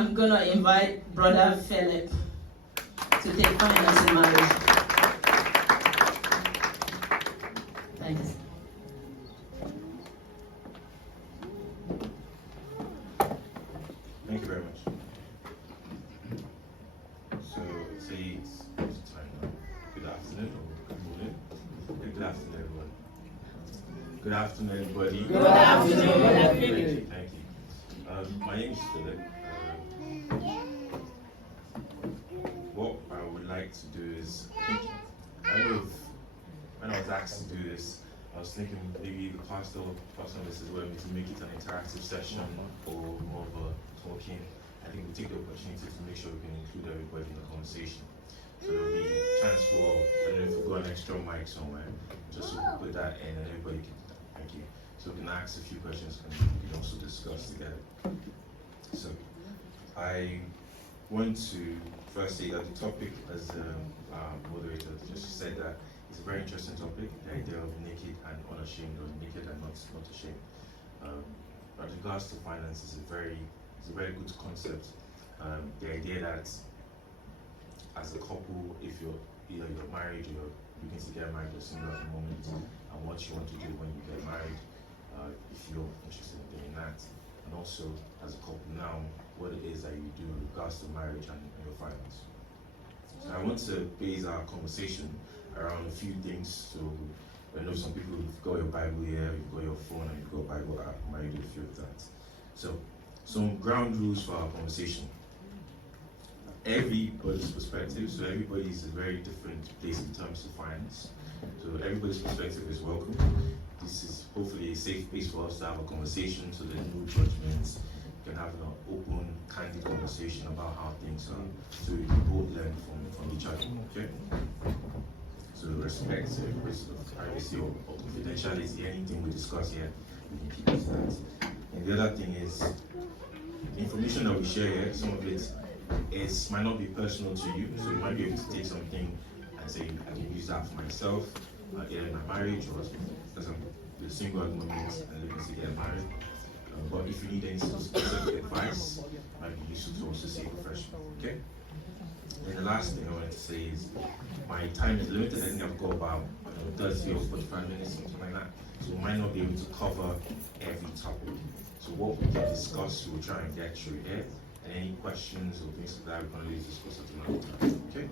I'm going to invite Brother Philip to take finance in marriage. Thanks. Thank you very much. So, it's time now. Good afternoon or good morning. Good afternoon, everyone. Good afternoon, everybody. Good afternoon. Thank you. My name is Philip. What I would like to do is, I know when I was asked to do this, I was thinking maybe the pastor this is where to make it an interactive session or more of a talking. I think we take the opportunity to make sure we can include everybody in the conversation. So there'll be chance for, I don't know if we've got an extra mic somewhere, just so we can put that in and everybody can, thank you. So we can ask a few questions and we can also discuss together. So I want to first say that the topic, as the moderator just said, that it's a very interesting topic, the idea of naked and unashamed, or naked and not ashamed. But regards to finance is a very good concept. The idea that as a couple, if you're married or you're looking to get married or single at the moment, and what you want to do when you get married, if you're interested in doing that, and also as a couple now, what it is that you do in regards to marriage and your finance. So I want to base our conversation around a few things. So I know some people have got your Bible here, you've got your phone, and you've got a Bible app. I might do a few of that. So some ground rules for our conversation. Everybody's perspective, so everybody is in a very different place in terms of finance. So everybody's perspective is welcome. This is hopefully a safe place for us to have a conversation, so there's no judgments. We can have an open, candid conversation about how things are, so we can both learn from each other. Okay? So respect everybody's privacy or confidentiality. Anything we discuss here, we can keep it to that. And the other thing is, the information that we share here, some of it might not be personal to you, so you might be able to take something and say, I can use that for myself, either in my marriage or as I'm single at the moment and looking to get married. But if you need any specific advice, it might be useful to also see a professional. Okay? And the last thing I wanted to say is, my time is limited. I think I've got about 30 or 45 minutes, something like that. So we might not be able to cover every topic. So what we can discuss, we'll try and get through here. And any questions or things like that, we're going to discuss at another time. Okay?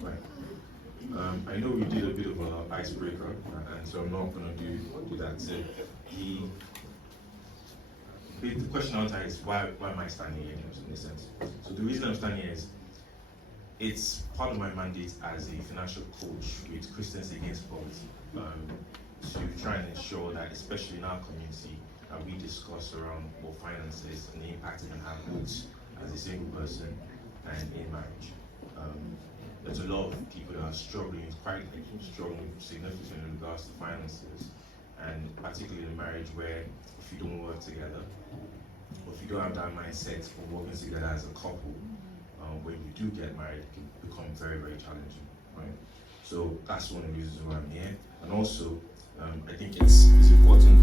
Right. I know we did a bit of an icebreaker, and so I'm not going to do that. So the question I want to ask is, why am I standing here in a sense? So the reason I'm standing here is, it's part of my mandate as a financial coach with Christians Against Poverty, to try and ensure that, especially in our community, we discuss around what finances and the impact it can have both as a single person and in marriage. There's a lot of people that are struggling significantly in regards to finances, and particularly in marriage, where if you don't work together, or if you don't have that mindset of working together as a couple, when you do get married, it can become very, very challenging, right? So that's one of the reasons why I'm here. And also, I think it's important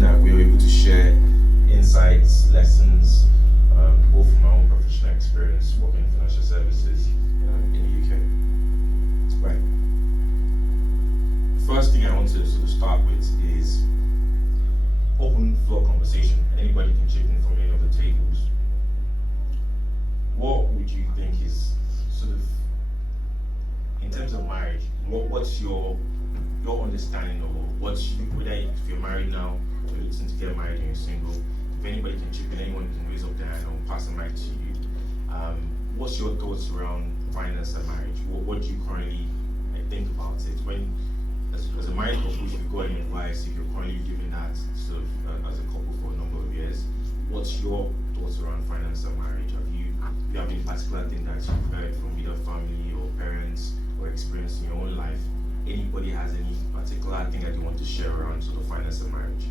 that we're able to share insights, lessons, both from our own professional experience working in financial services in the UK. Right. The first thing I want to sort of start with is open floor conversation. Anybody can chip in from any of the tables. What would you think is sort of, in terms of marriage, what's your understanding of whether if you're married now, or you're looking to get married and you're single, if anybody can chip in, anyone can raise up their hand, I'll pass the mic to you. What's your thoughts around finance and marriage? What do you currently think about it? When, as a married couple, if you've got any advice, if you're currently living that sort of as a couple for a number of years, what's your thoughts around finance and marriage? Do you have any particular thing that you've heard from either family or parents or experience in your own life? Anybody has any particular thing that you want to share around sort of finance and marriage?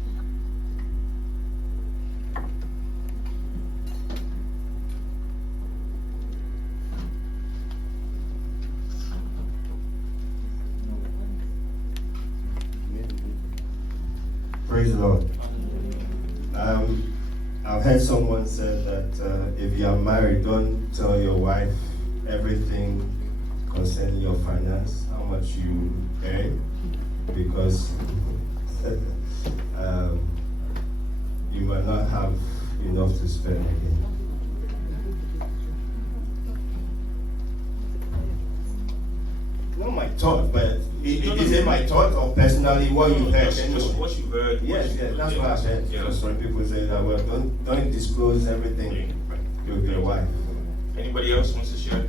Praise the Lord. I've heard someone say that if you are married, don't tell your wife everything concerning your finance, how much you earn, because you might not have enough to spend again. Not my thought, but is it my thought or personally what you heard? Just what you heard. Yes, that's what I said. Yeah. Some people say that, well, don't disclose everything to your wife. Anybody else wants to share?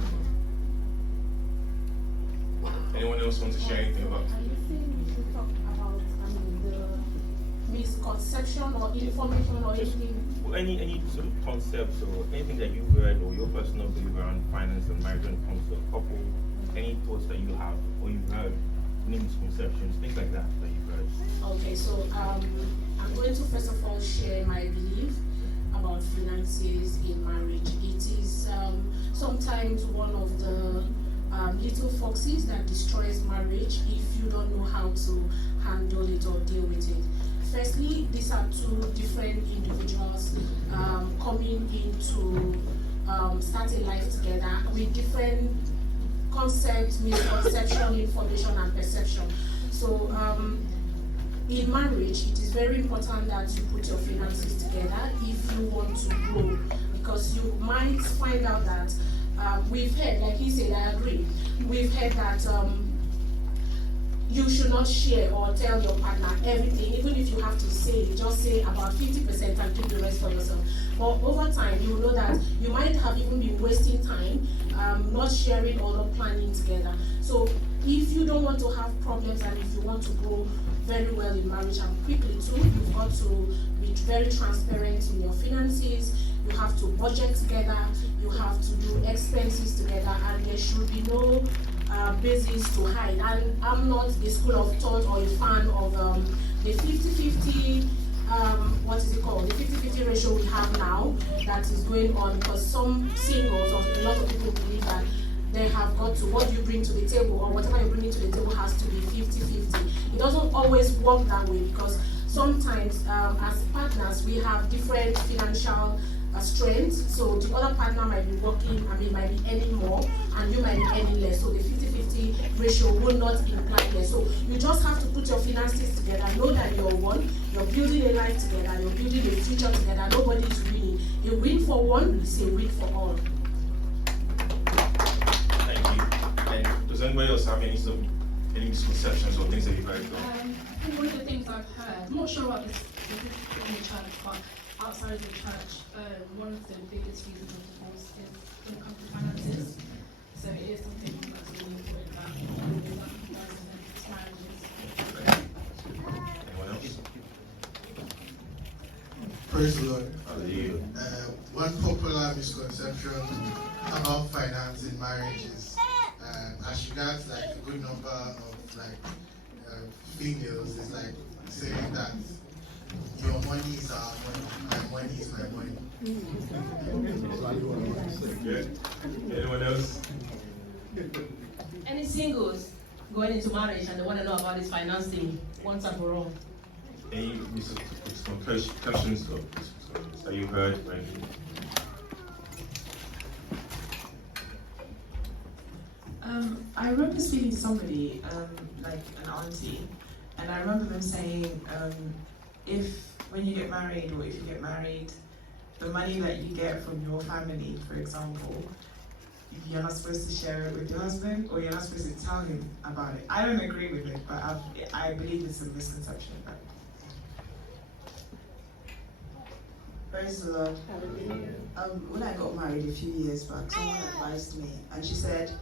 Anyone else want to share anything about? Are you saying we should talk about the misconception or information or anything? Well, any sort of concepts or anything that you've heard or your personal belief around finance and marriage when it comes to a couple, any thoughts that you have or you've heard, any misconceptions, things like that you've heard. Okay, so I'm going to first of all share my belief about finances in marriage. It is sometimes one of the little foxes that destroys marriage if you don't know how to handle it or deal with it. Firstly, these are two different individuals coming into starting life together with different concepts, misconception, information, and perception. So in marriage, it is very important that you put your finances together if you want to grow, because you might find out that we've heard, like he said, I agree, we've heard that you should not share or tell your partner everything, even if you have to say, just say about 50% and keep the rest for yourself. But over time, you will know that you might have even been wasting time not sharing or not planning together. So if you don't want to have problems and if you want to grow very well in marriage and quickly too, you've got to be very transparent in your finances. You have to budget together, you have to do expenses together, and there should be no basis to hide. And I'm not the school of thought or a fan of the 50-50, what is it called? The 50-50 ratio we have now that is going on, because some singles or a lot of people believe that they have got to, what you bring to the table or whatever you bring to the table has to be 50-50. It doesn't always work that way, because sometimes as partners we have different financial strengths. So the other partner might be working, might be earning more, and you might be earning less. So the 50-50 ratio will not imply there. So you just have to put your finances together. Know that you're one. You're building a life together. You're building a future together. Nobody is winning. A win for one is a win for all. Thank you. And does anybody else have any misconceptions or things that you've heard? I think one of the things I've heard, I'm not sure about this in the church, but outside of the church, one of the biggest reasons of divorce is when it comes to finances. So it is something that's really important that marriages. Anyone else? Praise the Lord. Hallelujah. One popular misconception about finance in marriage is, as regards like a good number of females, is like saying that your money is our money, my money is my money. Good. Anyone else? Any singles going into marriage and they want to know about this finance thing once and for all? Any misconceptions that you've heard? I remember speaking to somebody, like an auntie, and I remember them saying, when you get married or if you get married, the money that you get from your family, for example, you're not supposed to share it with your husband, or you're not supposed to tell him about it. I don't agree with it, but I believe it's a misconception. Praise the Lord. When I got married a few years back, someone advised me, and she said,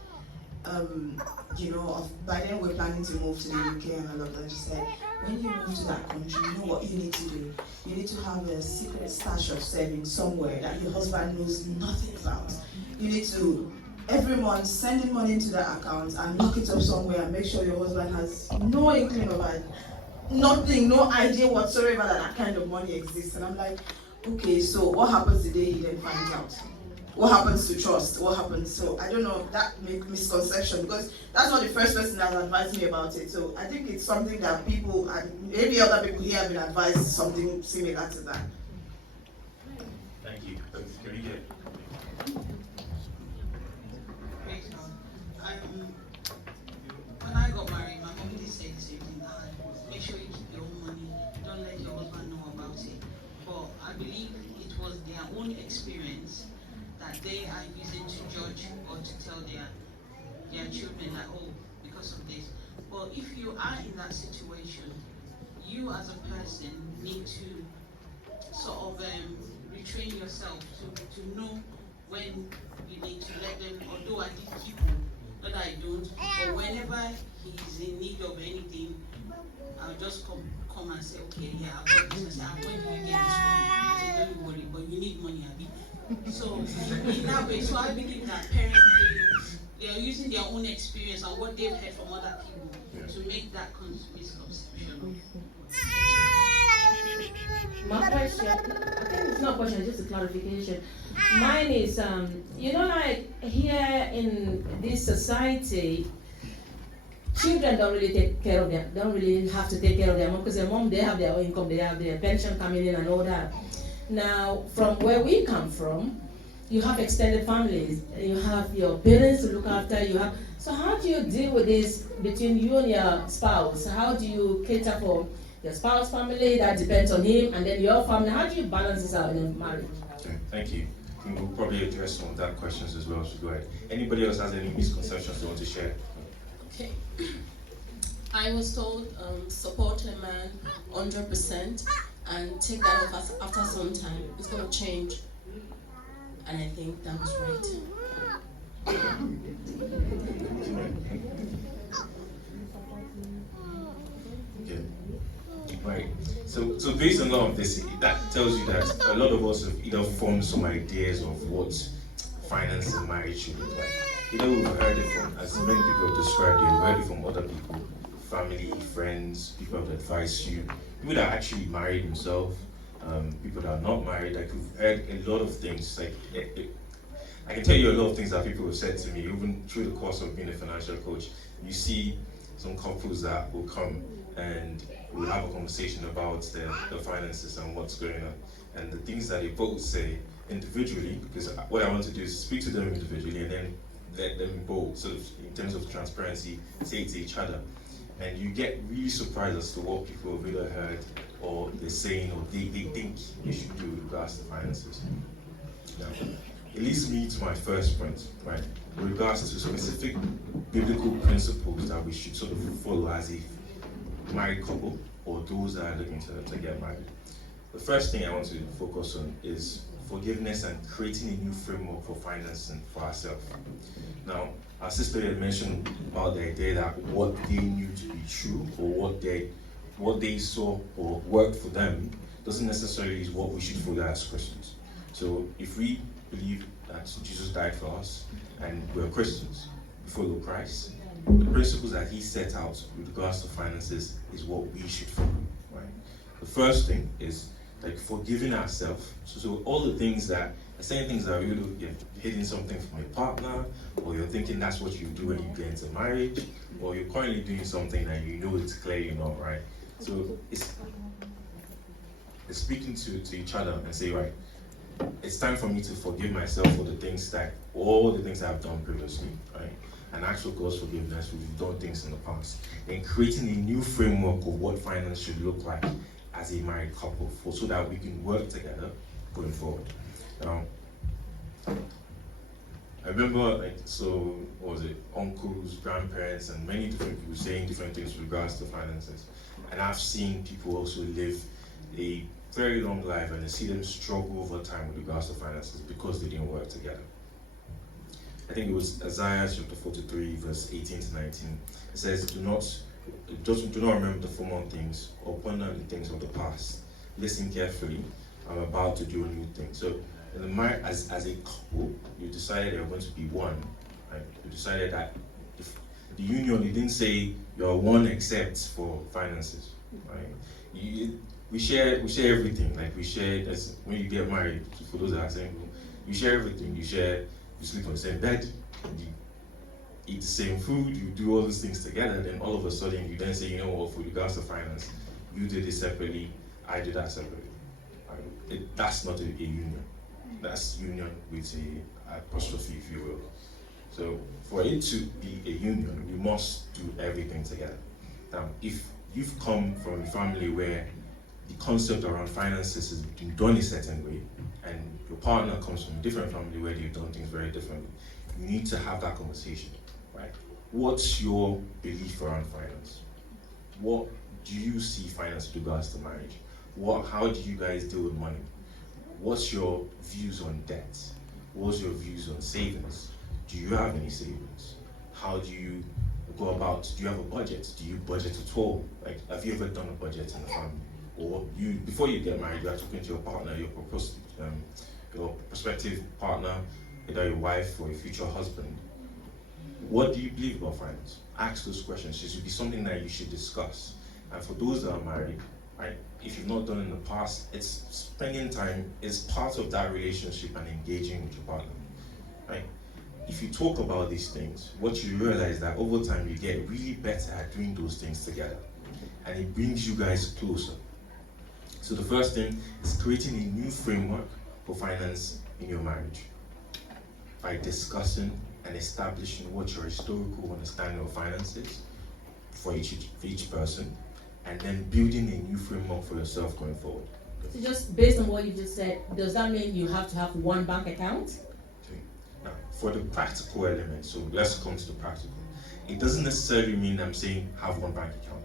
by then we're planning to move to the UK and all of that. She said, when you move to that country, you know what you need to do? You need to have a secret stash of savings somewhere that your husband knows nothing about. You need to, every month, send in money into that account and lock it up somewhere and make sure your husband has no inkling of it, nothing, no idea whatsoever that kind of money exists. And I'm like, okay, so what happens the day he then finds out? What happens to trust? What happens? So I don't know, that misconception, because that's not the first person that has advised me about it. So I think it's something that people, and maybe other people here have been advised something similar to that. Can you get? Praise God. When I got married, my mom did say the same thing. Make sure you keep your own money. Don't let your husband know about it. But I believe it was their own experience that they are using to judge or to tell their children that, oh, because of this. But if you are in that situation, you as a person need to sort of retrain yourself to know when you need to let them, although I did keep him, not that I don't, but whenever he's in need of anything, I'll just come and say, okay, yeah, I'll get this. I say, when do you get this from? I say, don't worry, but you need money, Abi. So in that way, so I believe that parents, they are using their own experience and what they've heard from other people to make that misconception. My question, I think it's not a question, it's just a clarification. Mine is, like here in this society, children don't really don't really have to take care of their mom, because their mom, they have their own income, they have their pension coming in and all that. Now, from where we come from, you have extended families, you have your parents to look after, so how do you deal with this between you and your spouse? How do you cater for your spouse family that depends on him, and then your family? How do you balance this out in a marriage? Okay, thank you. We'll probably address some of that questions as well, so go ahead. Anybody else has any misconceptions they want to share? Okay. I was told support a man 100% and take that off after some time. It's going to change. And I think that was right. Okay. Right. So based on all of this, that tells you that a lot of us have either formed some ideas of what finance and marriage should look like. Either we've heard it from, as many people have described it, we've heard it from other people, family, friends, people have advised you, people that are actually married themselves, people that are not married. Like, we've heard a lot of things. Like, I can tell you a lot of things that people have said to me, even through the course of being a financial coach. You see some couples that will come and we'll have a conversation about the finances and what's going on, and the things that they both say individually, because what I want to do is speak to them individually and then let them both, sort of in terms of transparency, say it to each other. And you get really surprised as to what people have either heard or they're saying or they think they should do with regards to finances. Now, it leads me to my first point, right? With regards to specific biblical principles that we should sort of follow as a married couple or those that are looking to get married. The first thing I want to focus on is forgiveness and creating a new framework for financing for ourselves. Now, our sister had mentioned about the idea that what they knew to be true or what they saw or worked for them doesn't necessarily is what we should follow as Christians. So if we believe that Jesus died for us and we're Christians, we follow Christ, the principles that he set out with regards to finances is what we should follow, right? The first thing is like forgiving ourselves. So all the things that, saying things that you're hiding something from a partner, or you're thinking that's what you do when you get into marriage, or you're currently doing something and you know it's clearly not right. So it's speaking to each other and say, right, it's time for me to forgive myself for all the things I've done previously, right? And ask for God's forgiveness. We've done things in the past. And creating a new framework of what finance should look like as a married couple, so that we can work together going forward. Now, I remember, what was it, uncles, grandparents, and many different people saying different things with regards to finances. And I've seen people also live a very long life and I see them struggle over time with regards to finances because they didn't work together. I think it was Isaiah chapter 43, verse 18 to 19. It says, do not remember the former things or ponder the things of the past. Listen carefully. I'm about to do a new thing. So, as a couple, you decided you're going to be one. Right? You decided that the union, you didn't say you're one except for finances. Right? We share everything. Like we share, when you get married, for those that are single, you share everything. You sleep on the same bed, you eat the same food, you do all these things together, then all of a sudden you then say, you know what, for regards to finance, you did it separately, I did that separately. That's not a union. That's union with a apostrophe, if you will. So for it to be a union, we must do everything together. Now, if you've come from a family where the concept around finances has been done a certain way, and your partner comes from a different family where they've done things very differently, you need to have that conversation, right? What's your belief around finance? What do you see finance with regards to marriage? How do you guys deal with money? What's your views on debt? What's your views on savings? Do you have any savings? How do you go about, do you have a budget? Do you budget at all? Like, have you ever done a budget in the family? Or you, before you get married, you are talking to your partner, your prospective partner, either your wife or your future husband. What do you believe about finance? Ask those questions. It should be something that you should discuss. And for those that are married, right, if you've not done it in the past, it's spending time is part of that relationship and engaging with your partner, right? If you talk about these things, what you realize that over time you get really better at doing those things together, and it brings you guys closer. So the first thing is creating a new framework for finance in your marriage by discussing and establishing what your historical understanding of finance is for each person, and then building a new framework for yourself going forward. So just based on what you just said, does that mean you have to have one bank account? Okay. Now, for the practical element, so let's come to the practical. It doesn't necessarily mean I'm saying have one bank account.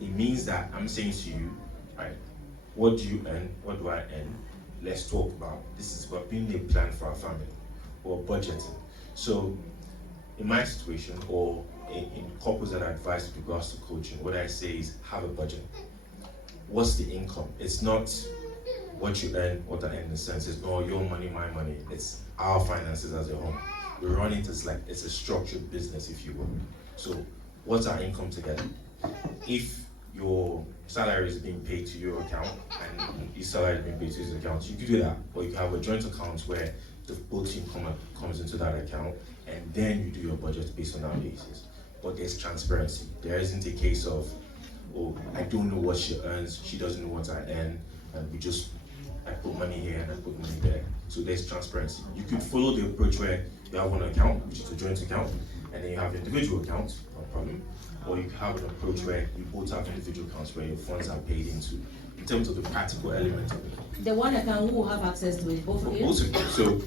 It means that I'm saying to you, right, what do you earn? What do I earn? Let's talk about this. Is about being a plan for our family or budgeting. So in my situation, or in couples that I advise with regards to coaching, what I say is have a budget. What's the income? It's not what you earn, what I earn in the sense. It's not your money, my money. It's our finances as a home. We run it as like it's a structured business, if you will. So what's our income together? If your salary is being paid to your account and your salary is being paid to his account, you can do that. Or you can have a joint account where the both income comes into that account, and then you do your budget based on that basis. But there's transparency. There isn't a case of, oh, I don't know what she earns, she doesn't know what I earn, and I put money here and I put money there. So there's transparency. You could follow the approach where you have one account, which is a joint account, and then you have individual accounts, no problem. Or you have an approach where you both have individual accounts where your funds are paid into, in terms of the practical element of it. The one account, who will have access to it? Both of you? Both of you. So,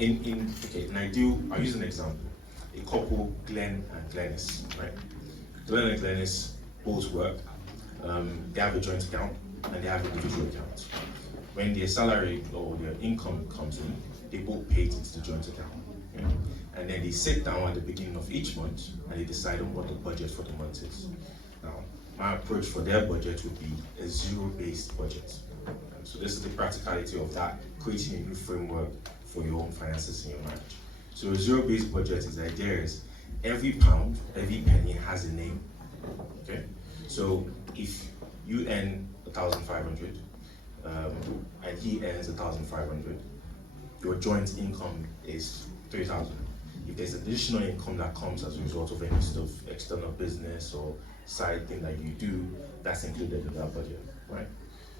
I'll use an example. A couple, Glenn and Glennis, right? Glenn and Glennis both work. They have a joint account and they have individual accounts. When their salary or their income comes in, they both pay it into the joint account. Okay? And then they sit down at the beginning of each month and they decide on what the budget for the month is. Now, my approach for their budget would be a zero-based budget. So this is the practicality of that, creating a new framework for your own finances in your marriage. So a zero-based budget, the idea is every pound, every penny has a name. Okay? So if you earn 1,500 and he earns 1,500, your joint income is 3,000. If there's additional income that comes as a result of any sort of external business or side thing that you do, that's included in that budget, right?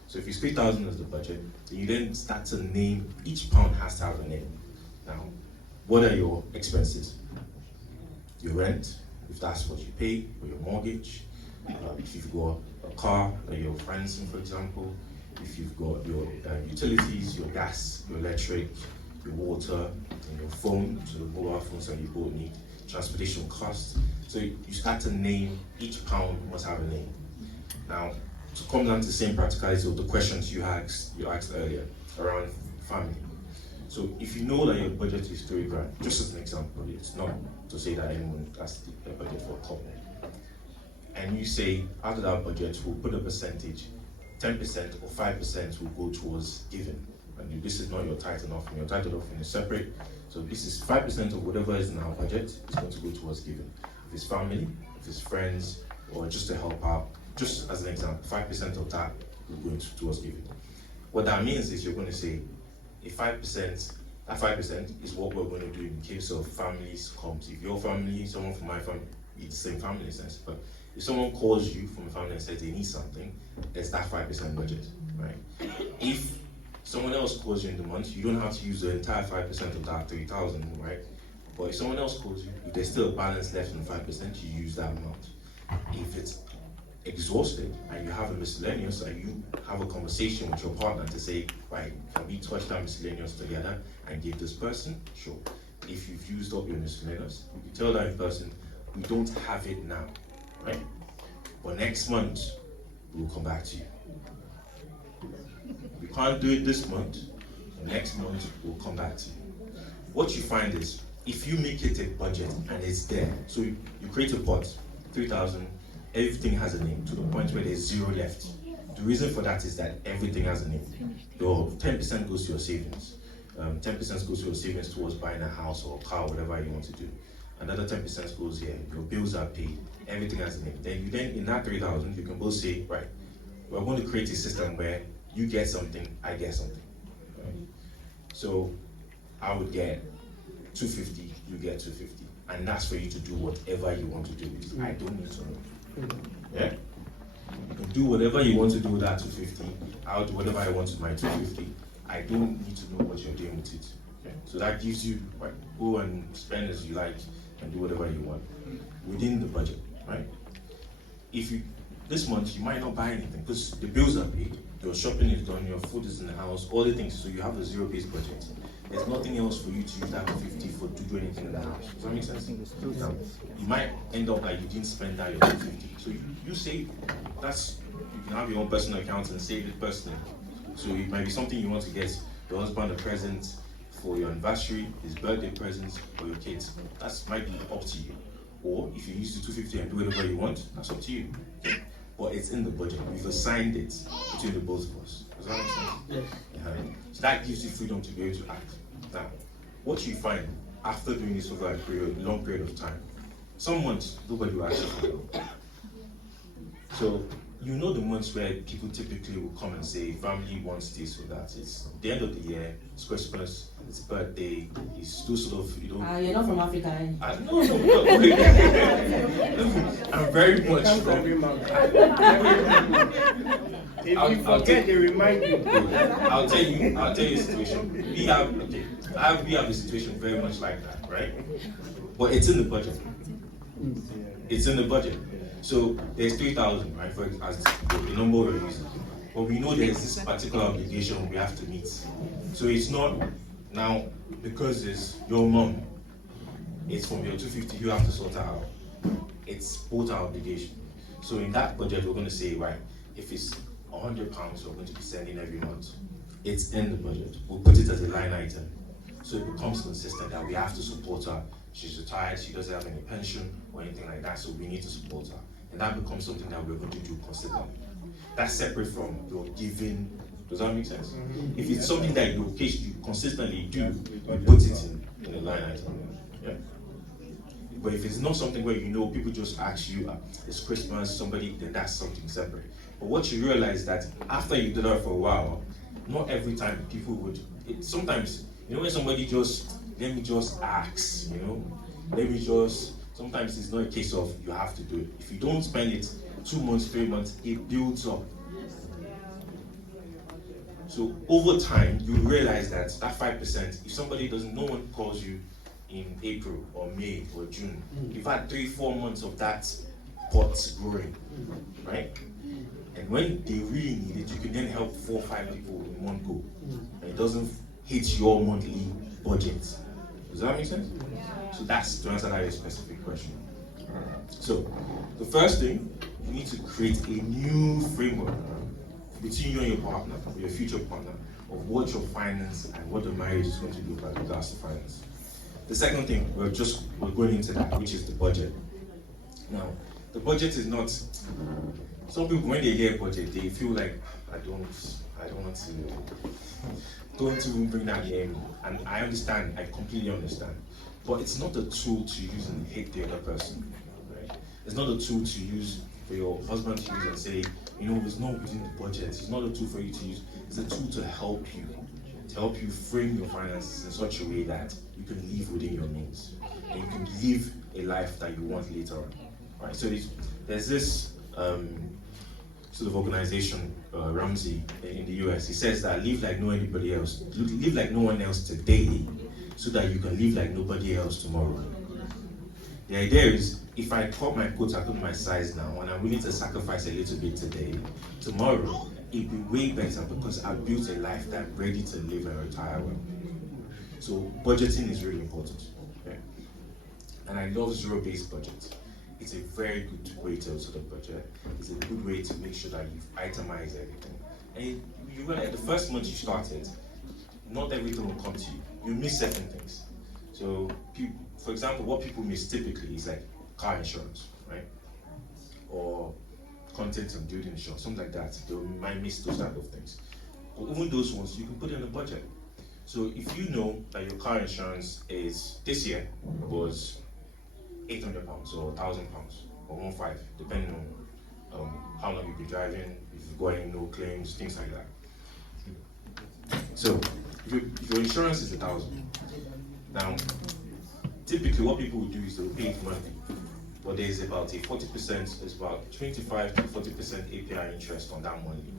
So if it's 3,000 as the budget, then you then start to name, each pound has to have a name. Now, what are your expenses? Your rent, if that's what you pay, or your mortgage, if you've got a car that you're financing, for example, if you've got your utilities, your gas, your electric, your water, and your phone, so the mobile phones that you both need, transportation costs. So you start to name, each pound must have a name. Now, to come down to the same practicality of the questions you asked earlier around family. So if you know that your budget is $3,000, just as an example, it's not to say that anyone has a budget for a couple. And you say, out of that budget, we'll put a percentage, 10% or 5% will go towards giving. And this is not your title offering. Your title offering is separate. So this is 5% of whatever is in our budget is going to go towards giving. If it's family, if it's friends, or just to help out, just as an example, 5% of that will go towards giving. What that means is you're going to say, that 5% is what we're going to do in case of families comes. If your family, someone from my family, it's the same family in a sense, but if someone calls you from a family and says they need something, it's that 5% budget, right? If someone else calls you in the month, you don't have to use the entire 5% of that 3,000, right? But if someone else calls you, if there's still a balance left in 5%, you use that amount. If it's exhausted and you have a miscellaneous and you have a conversation with your partner to say, right, can we touch that miscellaneous together and give this person? Sure. If you've used up your miscellaneous, you tell that person, we don't have it now, right? But next month, we'll come back to you. We can't do it this month, next month, we'll come back to you. What you find is, if you make it a budget and it's there, so you create a pot, 3,000, everything has a name to the point where there's 0 left. The reason for that is that everything has a name. Your 10% goes to your savings. 10% goes to your savings towards buying a house or a car, whatever you want to do. Another 10% goes here. Your bills are paid. Everything has a name. Then in that 3,000, you can both say, right, we're going to create a system where you get something, I get something. Right? So I would get 250, you get 250, and that's for you to do whatever you want to do. I don't need to know. Yeah. You can do whatever you want to do with that 250. I'll do whatever I want with my 250. I don't need to know what you're doing with it. Okay? So that gives you, right, go and spend as you like and do whatever you want within the budget, right? If you, this month you might not buy anything because the bills are paid, your shopping is done, your food is in the house, all the things, so you have a zero-based budget. There's nothing else for you to use that 250 for to do anything in the house. Does that make sense? Now, you might end up like you didn't spend that your 250. So you save. That's, you can have your own personal account and save it personally. So it might be something you want to get your husband a present for your anniversary, his birthday presents, or your kids. That might be up to you. Or if you use the 250 and do whatever you want, that's up to you. Okay? But it's in the budget. We've assigned it between the both of us. Does that make sense? Yes. So that gives you freedom to be able to act. Now, what you find after doing this over a long period of time, some months nobody will actually follow. So you know the months where people typically will come and say, family wants this or that. It's the end of the year, it's Christmas, it's birthday, it's those sort of, you know. You're not from Africa, eh? No. I'm very much from every month. If you forget, they remind you. I'll tell you a situation. We have a situation very much like that, right? But it's in the budget. It's in the budget. So there's 3,000, right, for as the number we're using. But we know there's this particular obligation we have to meet. So it's not now because it's your mom. It's from your 250 you have to sort it out. It's both our obligation. So in that budget we're going to say, right, if it's £100 we're going to be sending every month. It's in the budget. We'll put it as a line item. So it becomes consistent that we have to support her. She's retired, she doesn't have any pension or anything like that, so we need to support her. And that becomes something that we're going to do consistently. That's separate from your giving. Does that make sense? Mm-hmm. If it's something that you occasionally consistently do, you put it in a line item. Yeah. But if it's not something where you know people just ask you, it's Christmas, somebody, then that's something separate. But what you realize that after you do that for a while, not every time people would. Sometimes, you know, when somebody just, let me just ask, you know, sometimes it's not a case of you have to do it. If you don't spend it 2 months, 3 months, it builds up. So over time, you realize that 5%, if somebody doesn't, no one calls you in April or May or June, you've had 3-4 months of that pot growing, right? And when they really need it, you can then help 4 or 5 people in one go. And it doesn't hit your monthly budget. Does that make sense? So that's to answer that very specific question. So the first thing, you need to create a new framework between you and your partner, or your future partner, of what your finance and what the marriage is going to look like with regards to finance. The second thing, we're going into that, which is the budget. Now, the budget is not. Some people, when they hear budget, they feel like I don't want to. Don't even bring that in. And I understand, I completely understand. But it's not a tool to use and hate the other person. Right? It's not a tool to use for your husband to use and say, you know, it's not within the budget. It's not a tool for you to use. It's a tool to help you frame your finances in such a way that you can live within your means. And you can live a life that you want later on. Right? So there's this sort of organization, Ramsey, in the US. He says that live like no anybody else, live like no one else today, so that you can live like nobody else tomorrow. The idea is, if I cut my coat according to my size now, and I'm willing to sacrifice a little bit today, tomorrow it'll be way better because I've built a life that I'm ready to live and retire well. So budgeting is really important. Okay? And I love zero-based budget. It's a very good way to sort of budget. It's a good way to make sure that you've itemized everything. And you realize the first month you started, not everything will come to you. You miss certain things. So, for example, what people miss typically is like car insurance, right? Or content and building insurance, something like that. They might miss those type of things. But even those ones, you can put in a budget. So if you know that your car insurance is, this year, was £800 or £1,000 or 1,500, depending on how long you've been driving, if you've got any no claims, things like that. So if your insurance is 1,000, now typically what people will do is they'll pay it monthly, but there's about a 40%, it's about 25 to 40% API interest on that monthly.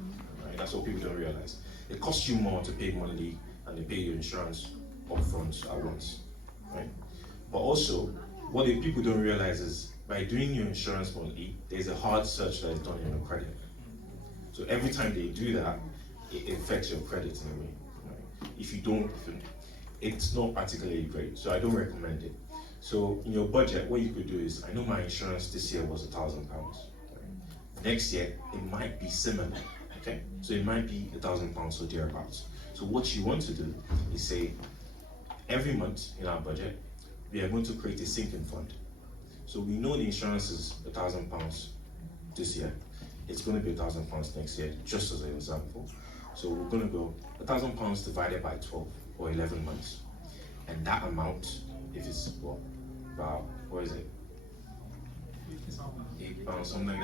Right? That's what people don't realize. It costs you more to pay monthly and they pay your insurance upfront at once, right? But also, what the people don't realize is by doing your insurance monthly, there's a hard search that is done in your credit. So every time they do that, it affects your credit in a way. Right? If you don't, it's not particularly great. So I don't recommend it. So in your budget, what you could do is, I know my insurance this year was £1,000. Right? Next year, it might be similar. Okay, so it might be £1,000 or thereabouts. So what you want to do is say, every month in our budget, we are going to create a sinking fund. So we know the insurance is £1,000 this year. It's going to be £1,000 next year, just as an example. So we're going to go £1,000 divided by 12 or 11 months. And that amount, if it's about, what is it? £8, something like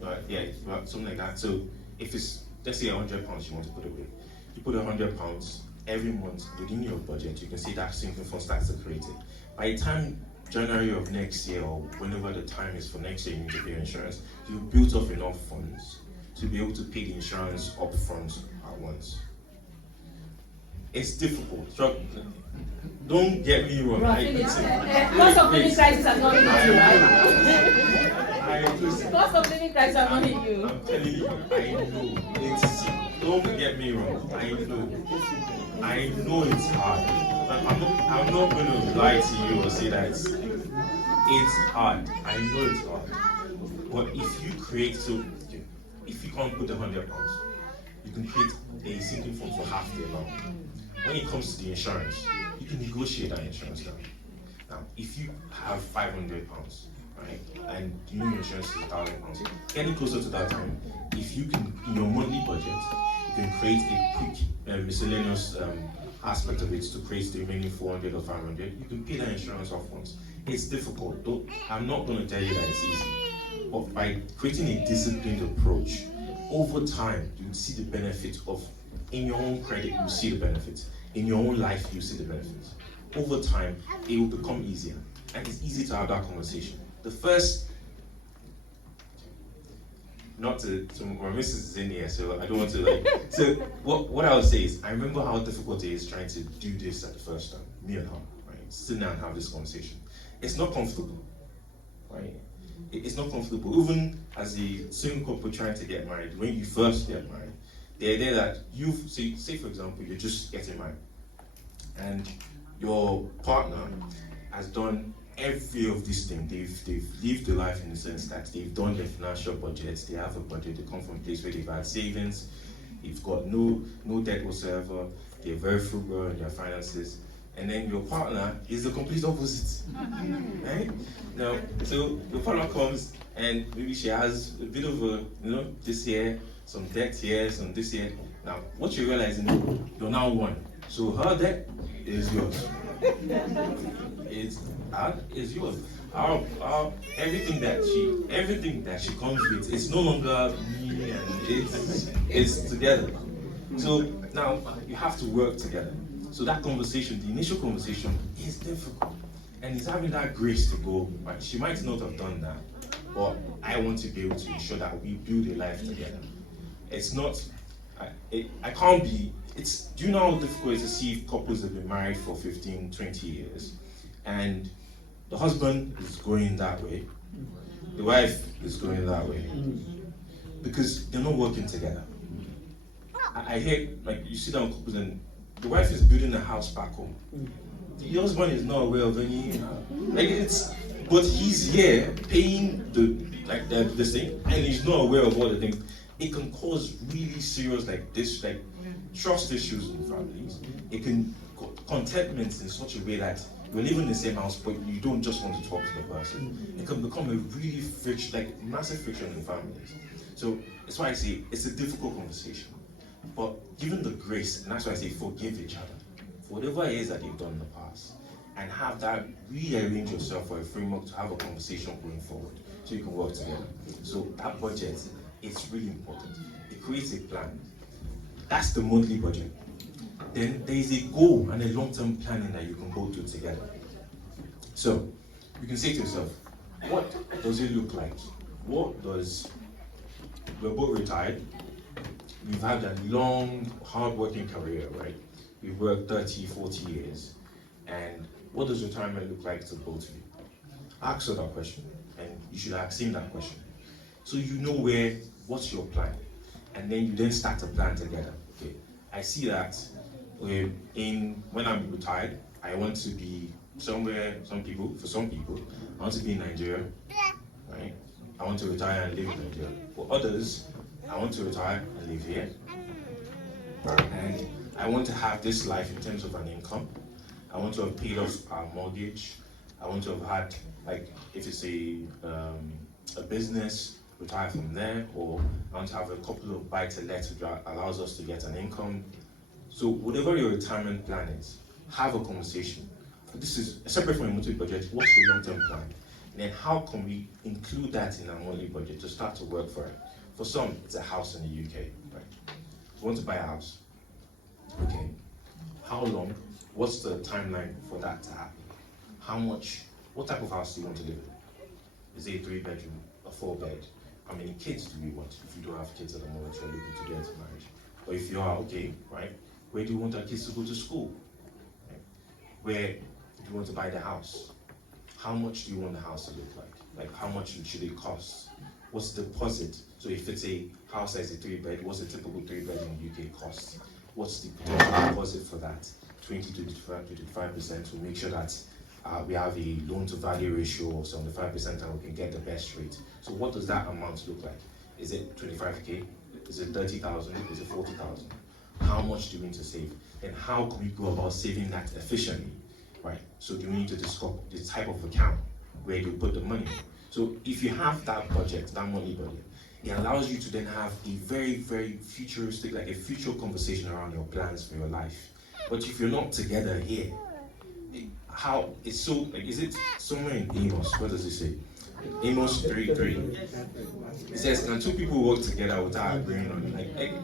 that. Yeah, something like that. So if it's, let's say £100 you want to put away, you put £100 every month within your budget, you can see that sinking fund starts to create it. By the time January of next year, or whenever the time is for next year you need to pay insurance, you've built up enough funds to be able to pay the insurance up front at once. It's difficult. Don't get me wrong. Cost of living crisis has not hit you, right? Cost of living crisis has not hit you. I'm telling you, I know. Don't get me wrong. I know it's hard. I'm not going to lie to you or say that it's hard. I know it's hard. But if you create, so if you can't put £100, you can create a sinking fund for half the amount. When it comes to the insurance, you can negotiate that insurance down. Now, if you have £500, right, and the new insurance is £1,000, getting closer to that time, if you can, in your monthly budget, you can create a quick miscellaneous aspect of it to create the remaining 400 or 500, you can pay that insurance off once. It's difficult. I'm not going to tell you that it's easy, but by creating a disciplined approach, over time, you see the benefit of, in your own credit, you see the benefits. In your own life, you see the benefits. Over time, it will become easier. And it's easy to have that conversation. The first, not to my missus is in here, so I don't want to so what I would say is, I remember how difficult it is trying to do this at the first time, me and her, right? Sit down and have this conversation. It's not comfortable, right? It's not comfortable. Even as a single couple trying to get married, when you first get married, the idea that you say for example, you're just getting married, and your partner has done every of these things. They've lived the life in the sense that they've done their financial budgets. They have a budget. They come from a place where they've had savings. They've got no debt whatsoever. They're very frugal in their finances. And then your partner is the complete opposite, right? Now, so your partner comes and maybe she has a bit of a, this year, some debt here, some this year. Now, what you realize is you're now one. So her debt is yours. It's yours. Everything that she comes with, it's no longer me, and it's together. So now you have to work together. So that conversation, the initial conversation, is difficult, and it's having that grace to go. Right? She might not have done that, but I want to be able to ensure that we build a life together. It's not, I can't be, do you know how difficult it is to see couples that have been married for 15, 20 years, and the husband is going that way, the wife is going that way, because they're not working together. I hear, like, you sit down with couples and the wife is building a house back home. The husband is not aware of any, but he's here paying this thing, and he's not aware of all the things. It can cause really serious, trust issues in families. It can contentment in such a way that you're living in the same house, but you don't just want to talk to the person. It can become a really massive friction in families. So that's why I say it's a difficult conversation. But given the grace, and that's why I say forgive each other for whatever it is that you've done in the past, and have that, rearrange yourself for a framework to have a conversation going forward so you can work together. So that budget, it's really important. It creates a plan. That's the monthly budget. Then there is a goal and a long-term planning that you can go to together. So you can say to yourself, what does it look like? We're both retired. We've had a long, hard-working career, right? We've worked 30, 40 years. And what does retirement look like to both of you? Ask her that question, and you should ask him that question. So you know what's your plan? And then you then start to plan together. Okay, I see that when I'm retired, I want to be somewhere, for some people, I want to be in Nigeria, right? I want to retire and live in Nigeria. For others, I want to retire and live here. And I want to have this life in terms of an income. I want to have paid off our mortgage. I want to have had, if it's a business, retire from there, or I want to have a couple of buy-to-let which allows us to get an income. So whatever your retirement plan is, have a conversation. This is separate from a monthly budget. What's the long-term plan? And then how can we include that in our monthly budget to start to work for it? For some, it's a house in the UK, right? You want to buy a house. Okay. How long? What's the timeline for that to happen? How much? What type of house do you want to live in? Is it a 3-bedroom, a 4-bed? How many kids do we want? If you don't have kids at the moment, you're looking to get into marriage. Or if you are, okay, right? Where do you want our kids to go to school? Right? Where do you want to buy the house? How much do you want the house to look like? Like, how much should it cost? What's the deposit? So if it's a house that's a 3-bed, what's a typical 3-bed in the UK cost? What's the potential deposit for that? 20 to 25% to make sure that we have a loan-to-value ratio of 75% and we can get the best rate. So what does that amount look like? Is it 25k? Is it 30,000? Is it 40,000? How much do we need to save? And how can we go about saving that efficiently, right? So do we need to discuss the type of account where you put the money? So if you have that budget, that money budget, it allows you to then have a very, very futuristic, a future conversation around your plans for your life. But if you're not together here, is it somewhere in Amos? What does it say? Amos 3:3. It says, can two people work together without agreeing on it?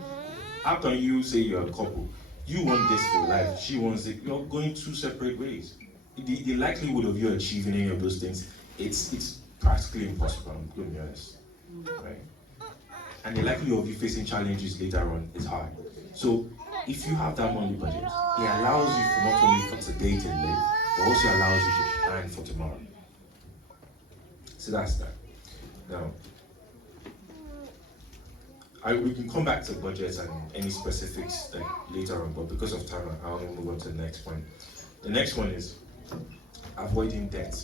How can you say you're a couple? You want this for life, she wants it. You're going two separate ways. The likelihood of you achieving any of those things, it's practically impossible, I'm going to be honest. Right? And the likelihood of you facing challenges later on is high. So if you have that money budget, it allows you for not only for today to live, but also allows you to plan for tomorrow. So that's that. Now, we can come back to budgets and any specifics later on, but because of time, I'll move on to the next point. The next one is avoiding debt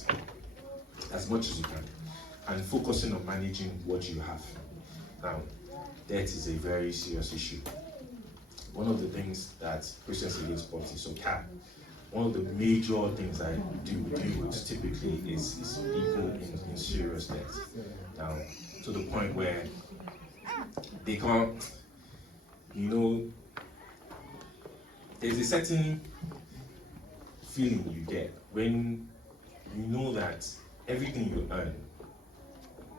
as much as you can and focusing on managing what you have. Now, debt is a very serious issue. One of the things that Christians Against Poverty, so CAP, one of the major things I deal with typically is people in serious debt. Now, to the point where they can't, there's a certain feeling you get when you know that everything you earn,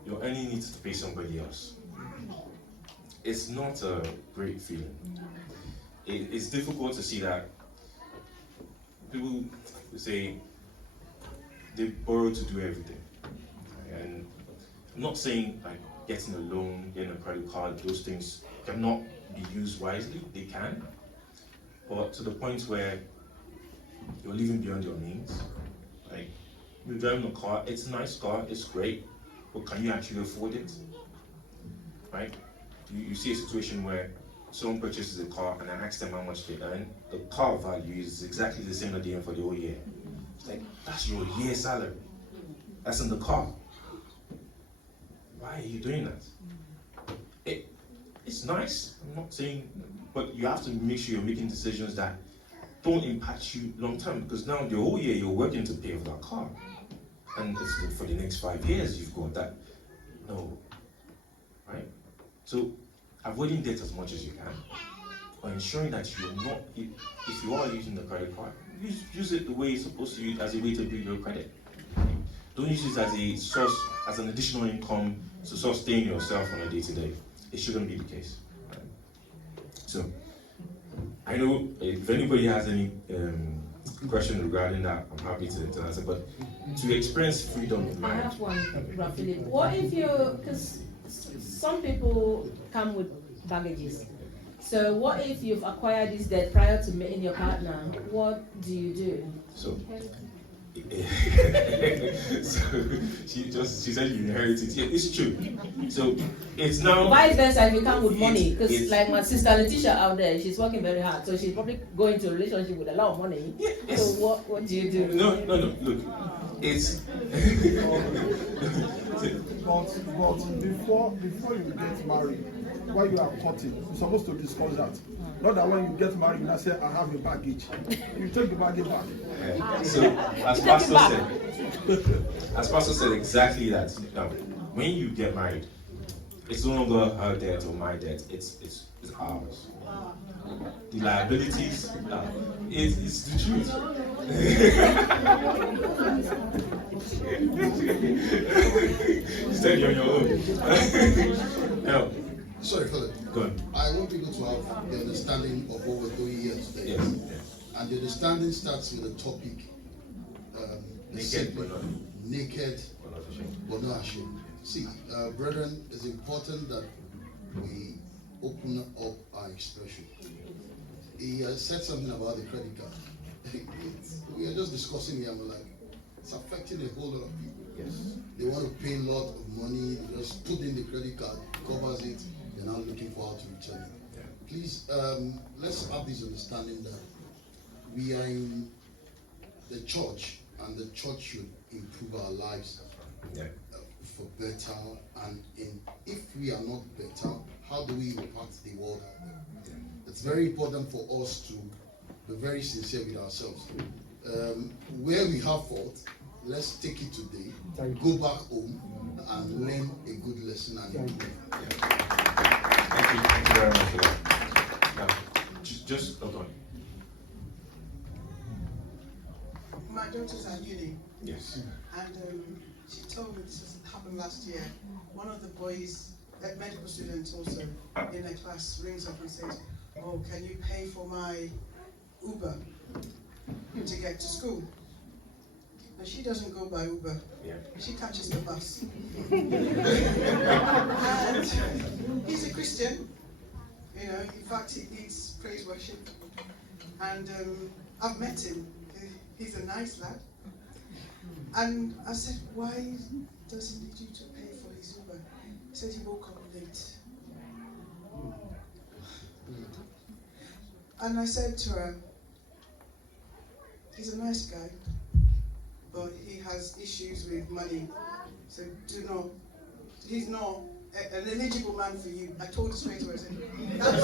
you're earning it to pay somebody else. It's not a great feeling. It's difficult to see that people say they borrow to do everything. And I'm not saying like getting a loan, getting a credit card, those things cannot be used wisely. They can, but to the point where you're living beyond your means. Like you're driving a car, it's a nice car, it's great, but can you actually afford it? Right? You see a situation where someone purchases a car and I ask them how much they earn, the car value is exactly the same that they earn for the whole year. It's like, that's your year's salary. That's in the car. Why are you doing that? It's nice, I'm not saying, but you have to make sure you're making decisions that don't impact you long term, because now the whole year you're working to pay for that car. And it's for the next 5 years you've got that. No. Right? So avoiding debt as much as you can, or ensuring that you're not, if you are using the credit card, use it the way it's supposed to use, as a way to build your credit. Don't use it as a source, as an additional income to sustain yourself on a day-to-day. It shouldn't be the case. Right? So, I know if anybody has any question regarding that, I'm happy to answer, but to experience freedom in I marriage. have one, Brother Philip. What if because some people come with baggages. So what if you've acquired this debt prior to meeting your partner? What do you do? So, she said you inherited it. Yeah, it's true. So it's now Vice versa, if you come with money, it's- because like my sister Letitia out there, she's working very hard, so she's probably going to a relationship with a lot of money. So what do you do? No, look, it's But before you get married, while you are courting, you're supposed to discuss that. Not that when you get married, you say, I have a baggage. You take the baggage back. so as Pastor said exactly that. Now, when you get married, it's no longer her debt or my debt. It's ours. The liabilities, it's the truth. Steady on your own. Now, sorry, Philip. go on. I want people to have the understanding of what we're doing here today. Yes. And the understanding starts with the topic Naked but not naked ashamed. but not ashamed. See, brethren, it's important that we open up our expression. He said something about the credit card. We are just discussing here, but like, it's affecting a whole lot of people. Yes. They want to pay a lot of money, just put in the credit card, covers it, they're now looking for how to return it. Yeah. Please, let's have this understanding that we are in the church, and the church should improve our lives for better. And if we are not better, how do we impact the world out there? It's very important for us to be very sincere with ourselves. Where we have fault, let's take it today, go back home, and learn a good lesson and improve. Thank you very much for that. Now, just hold on. My daughter's at uni. Yes. And she told me this happened last year. One of the boys, a medical student also, in a class rings up and says, "Oh, can you pay for my Uber to get to school?" But she doesn't go by Uber. Yeah. She catches the bus. And he's a Christian. You know, in fact, he leads praise worship. And I've met him. He's a nice lad. And I said, "Why does he need you to pay for his Uber?" He said he woke up late. And I said to her, "He's a nice guy, but he has issues with money. So do not, he's not an eligible man for you." I told her straight away, I said, "That's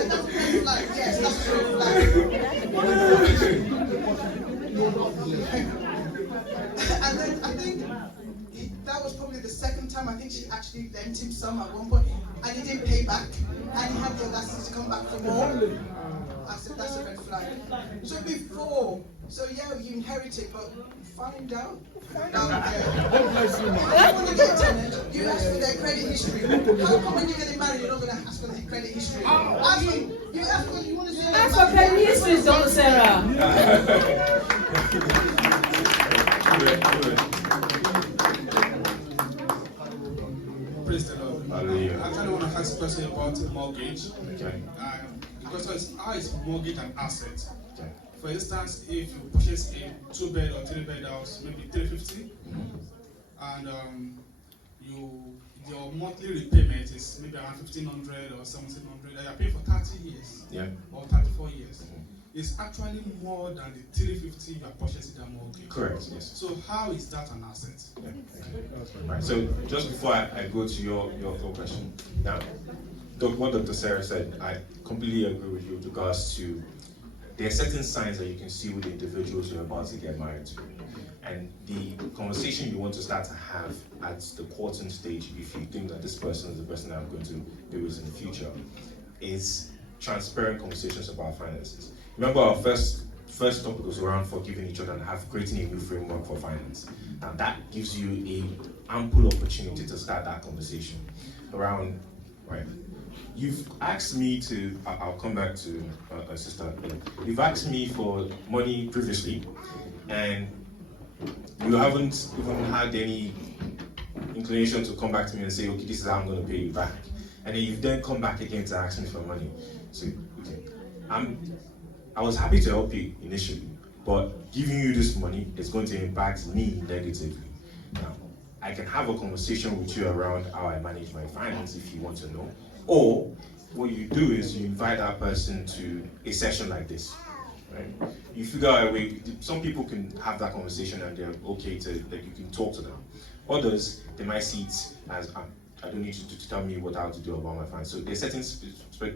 and that's a red flag, yes, that's a red flag." And then I think that was probably the second time. I think she actually lent him some at one point, and he didn't pay back, and he had the audacity to come back for more. I said, that's a red flag. So before, so yeah, you inherit it, but find out. If you want to get tenant, you ask for their credit history. How come when you're getting married, you're not going to ask for their credit history? You ask for, you want to say Ask for credit history, Dr. Sarah. question about mortgage. Okay. The question is, how is mortgage an asset? Okay. For instance, if you purchase a 2-bed or 3-bed house, maybe 350, and your monthly repayment is maybe around 1,500 or 1,700, and you're paying for 30 years or 34 years. It's actually more than the 350 you are purchasing the mortgage. Correct, yes. So how is that an asset? Right. So just before I go to your question, now, what Dr. Sarah said, I completely agree with you with regards to there are certain signs that you can see with the individuals you're about to get married to. And the conversation you want to start to have at the courting stage, if you think that this person is the person that I'm going to be with in the future, is transparent conversations about finances. Remember our first topic was around forgiving each other and creating a new framework for finance. Now that gives you an ample opportunity to start that conversation around, right? You've asked me to, I'll come back to Sister. You've asked me for money previously, and you haven't even had any inclination to come back to me and say, okay, this is how I'm going to pay you back. And then you've then come back again to ask me for money. So, okay, I was happy to help you initially, but giving you this money is going to impact me negatively. Now, I can have a conversation with you around how I manage my finance if you want to know. Or what you do is you invite that person to a session like this. Right? You figure out a way. Some people can have that conversation and they're okay to that you can talk to them. Others, they might see it as I don't need you to tell me how to do about my finance. So there's certain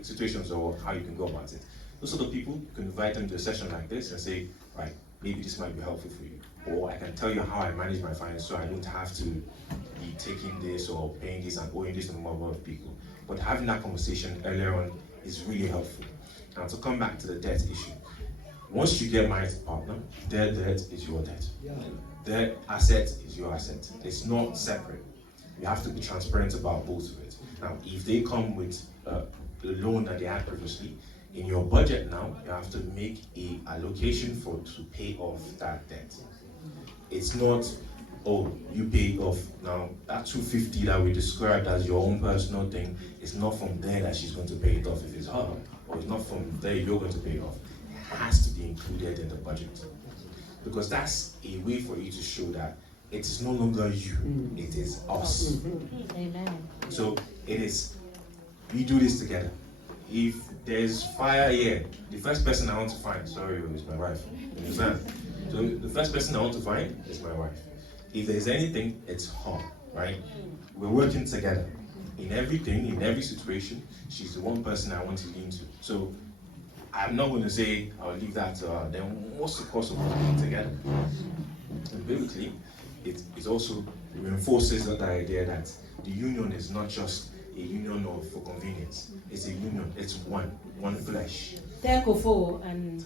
situations or how you can go about it. Those sort of people, you can invite them to a session like this and say, right, maybe this might be helpful for you. Or I can tell you how I manage my finance so I don't have to be taking this or paying this and owing this to a number of people. But having that conversation earlier on is really helpful. Now to come back to the debt issue. Once you get married to a partner, their debt is your debt. Their asset is your asset. It's not separate. You have to be transparent about both of it. Now, if they come with the loan that they had previously, in your budget now, you have to make a allocation to pay off that debt. It's not, oh, you pay off. Now, that 250 that we described as your own personal thing, it's not from there that she's going to pay it off if it's her, or it's not from there you're going to pay it off. It has to be included in the budget. Because that's a way for you to show that it is no longer you, it is us. Amen. So it is, we do this together. If there's fire here, the first person I want to find, is my wife. You understand? So the first person I want to find is my wife. If there's anything, it's her, right? We're working together. In everything, in every situation, she's the one person I want to lean to. So I'm not going to say, I'll leave that to her. Then what's the cost of working together? And biblically, it also reinforces that idea that the union is not just a union for convenience. It's a union. It's one flesh. Tekofo and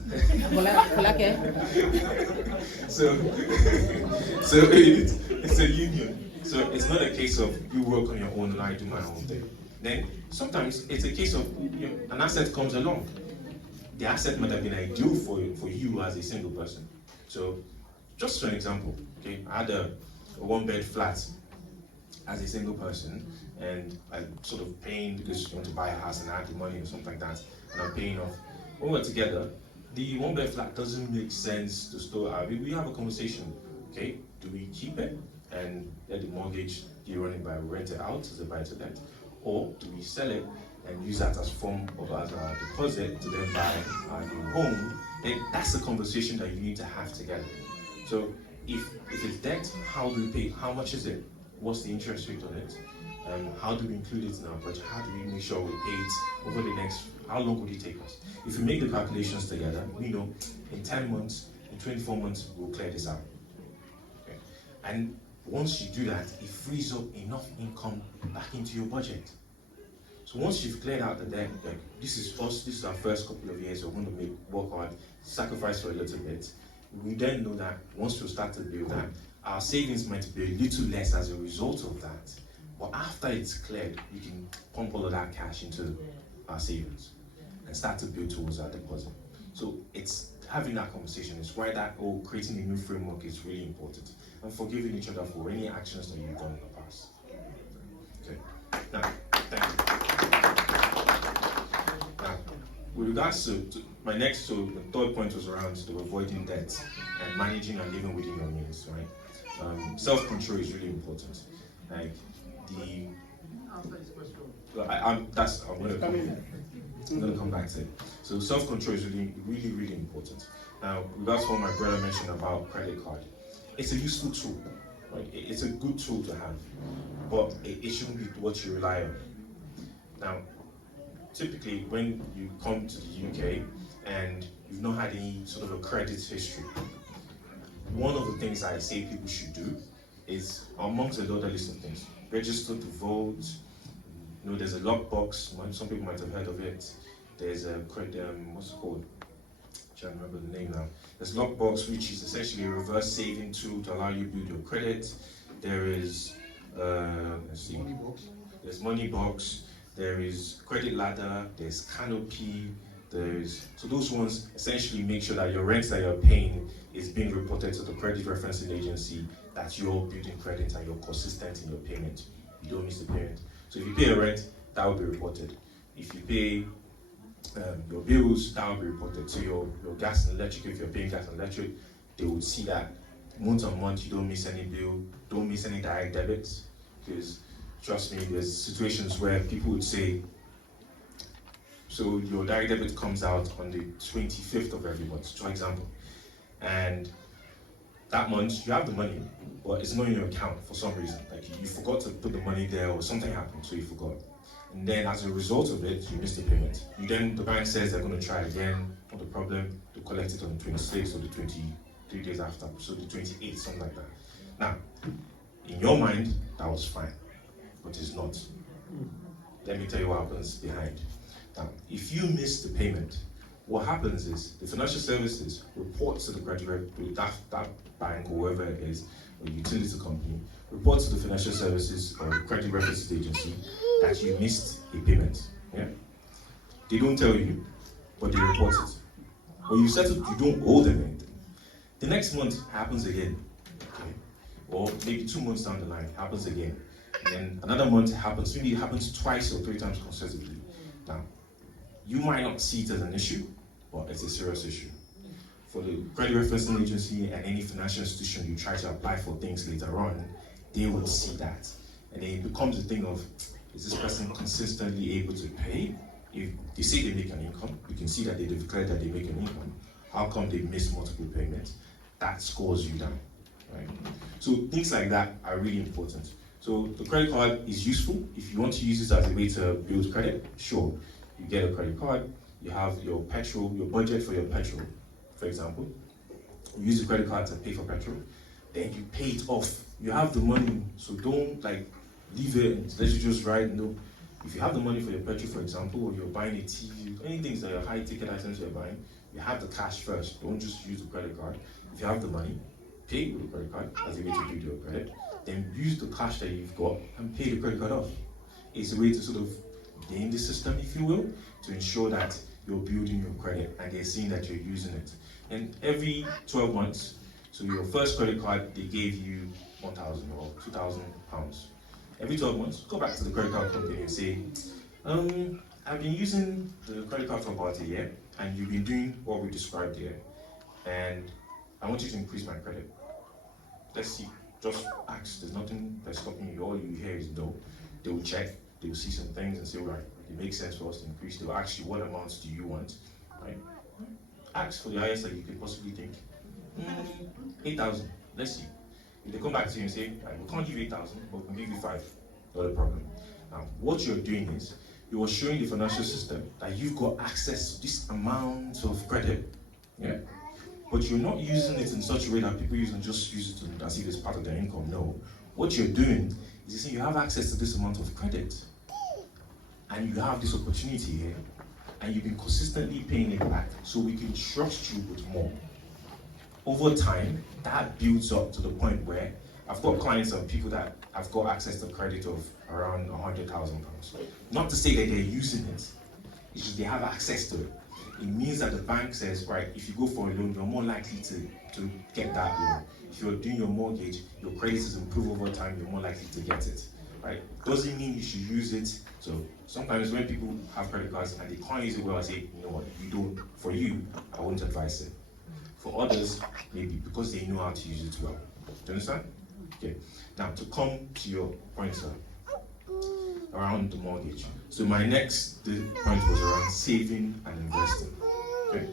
So it's a union. So it's not a case of you work on your own and I do my own thing. Then sometimes it's a case of an asset comes along. The asset might have been ideal for you as a single person. So just for an example, okay, I had a 1-bed flat as a single person, and I'm sort of paying because you want to buy a house and I had the money or something like that, and I'm paying off. When we're together, the 1-bed flat doesn't make sense to store. We have a conversation, okay? Do we keep it and let the mortgage be running by rent it out as a buy to let, or do we sell it and use that as form of as a deposit to then buy a new home? And that's the conversation that you need to have together. So if it's debt, how do we pay? How much is it? What's the interest rate on it? How do we include it in our budget? How do we make sure we pay it over the next, how long would it take us? If we make the calculations together, we know in 10 months, in 24 months, we'll clear this out. Okay. And once you do that, it frees up enough income back into your budget. So once you've cleared out the debt, like this is our first couple of years, we're going to work hard, sacrifice for a little bit. We then know that once we start to build that, our savings might be a little less as a result of that. But after it's cleared, we can pump all of that cash into our savings and start to build towards our deposit. So it's having that conversation. It's why that creating a new framework is really important. And forgiving each other for any actions that you've done in the past. Okay. Now, thank you. with regards to my next, so the third point was around sort of avoiding debt and managing and living within your means, right? Self-control is really important. Like I'm gonna come back to it. So self-control is really, really, really important. Now, regards to what my brother mentioned about credit card, it's a useful tool, right? It's a good tool to have, but it shouldn't be what you rely on. Now, typically, when you come to the UK and you've not had any sort of a credit history, one of the things I say people should do is, amongst a lot of list of things, register to vote. You know, there's a lockbox. Some people might have heard of it. There's a what's it called? I'm trying to remember the name now. There's lockbox, which is essentially a reverse saving tool to allow you to build your credit. There is let's see. There's Moneybox. There is Credit Ladder. There's Canopy. So those ones essentially make sure that your rent that you're paying is being reported to the credit referencing agency, that you're building credit and you're consistent in your payment. You don't miss the payment. So if you pay a rent, that will be reported. If you pay your bills, that will be reported. So your gas and electric, if you're paying gas and electric, they will see that month on month you don't miss any bill, don't miss any direct debits. Because trust me, there's situations where people would say, so your direct debit comes out on the 25th of every month, for example. And that month you have the money, but it's not in your account for some reason. Like you forgot to put the money there or something happened, so you forgot. And then as a result of it, you missed the payment. The bank says they're going to try again, not a problem, to collect it on the 26th or the 23 days after, so the 28th, something like that. Now, in your mind, that was fine, but it's not. Let me tell you what happens behind. Now, if you miss the payment, what happens is the financial services reports to the credit that bank or whoever it is, or utility company, reports to the financial services or the credit reference agency that you missed a payment. Yeah? They don't tell you, but they report it. Or you settle, you don't owe them anything. The next month happens again. Okay? Or maybe 2 months down the line, happens again. And then another month happens, maybe it happens twice or 3 times consecutively. Now, you might not see it as an issue, but it's a serious issue. For the credit referencing agency and any financial institution you try to apply for things later on, they will see that. And then it becomes a thing of, is this person consistently able to pay? If they say they make an income, you can see that they declare that they make an income. How come they miss multiple payments? That scores you down, right? So things like that are really important. So the credit card is useful. If you want to use this as a way to build credit, sure. You get a credit card, you have your petrol, your budget for your petrol, for example. You use the credit card to pay for petrol, then you pay it off. You have the money, so don't leave it and let you just ride. No, if you have the money for your petrol, for example, or you're buying a TV, anything that are high ticket items you're buying, you have the cash first. Don't just use the credit card. If you have the money, pay with the credit card as a way to build your credit. Then use the cash that you've got and pay the credit card off. It's a way to sort of game the system, if you will, to ensure that you're building your credit and they're seeing that you're using it. And every 12 months, so your first credit card, they gave you 1,000 or 2,000 pounds. Every 12 months, go back to the credit card company and say, I've been using the credit card for about a year, and you've been doing what we described here, and I want you to increase my credit. Let's see, just ask, there's nothing that's stopping you, all you hear is no. They will check, they will see some things and say, all right, it makes sense for us to increase. They will ask you, what amounts do you want, right? Ask for the highest that you could possibly think. 8,000, let's see. If they come back to you and say, right, we can't give you 8,000, but we can give you 5, not a problem. Now, what you're doing is, you are showing the financial system that you've got access to this amount of credit, yeah? But you're not using it in such a way that people just use it as if it's part of their income. No. What you're doing is you say you have access to this amount of credit, and you have this opportunity here, and you've been consistently paying it back, so we can trust you with more. Over time, that builds up to the point where I've got clients and people that have got access to credit of around £100,000. Not to say that they're using it, it's just they have access to it. It means that the bank says, right, if you go for a loan, you're more likely to get that loan. If you're doing your mortgage, your credit is improved over time, you're more likely to get it. right? Doesn't mean you should use it. So sometimes when people have credit cards and they can't use it well, I say, you know what, you don't. For you, I won't advise it. For others, maybe because they know how to use it well. Do you understand? Okay. Now to come to your point, sir, around the mortgage. So my next point was around saving and investing. Okay.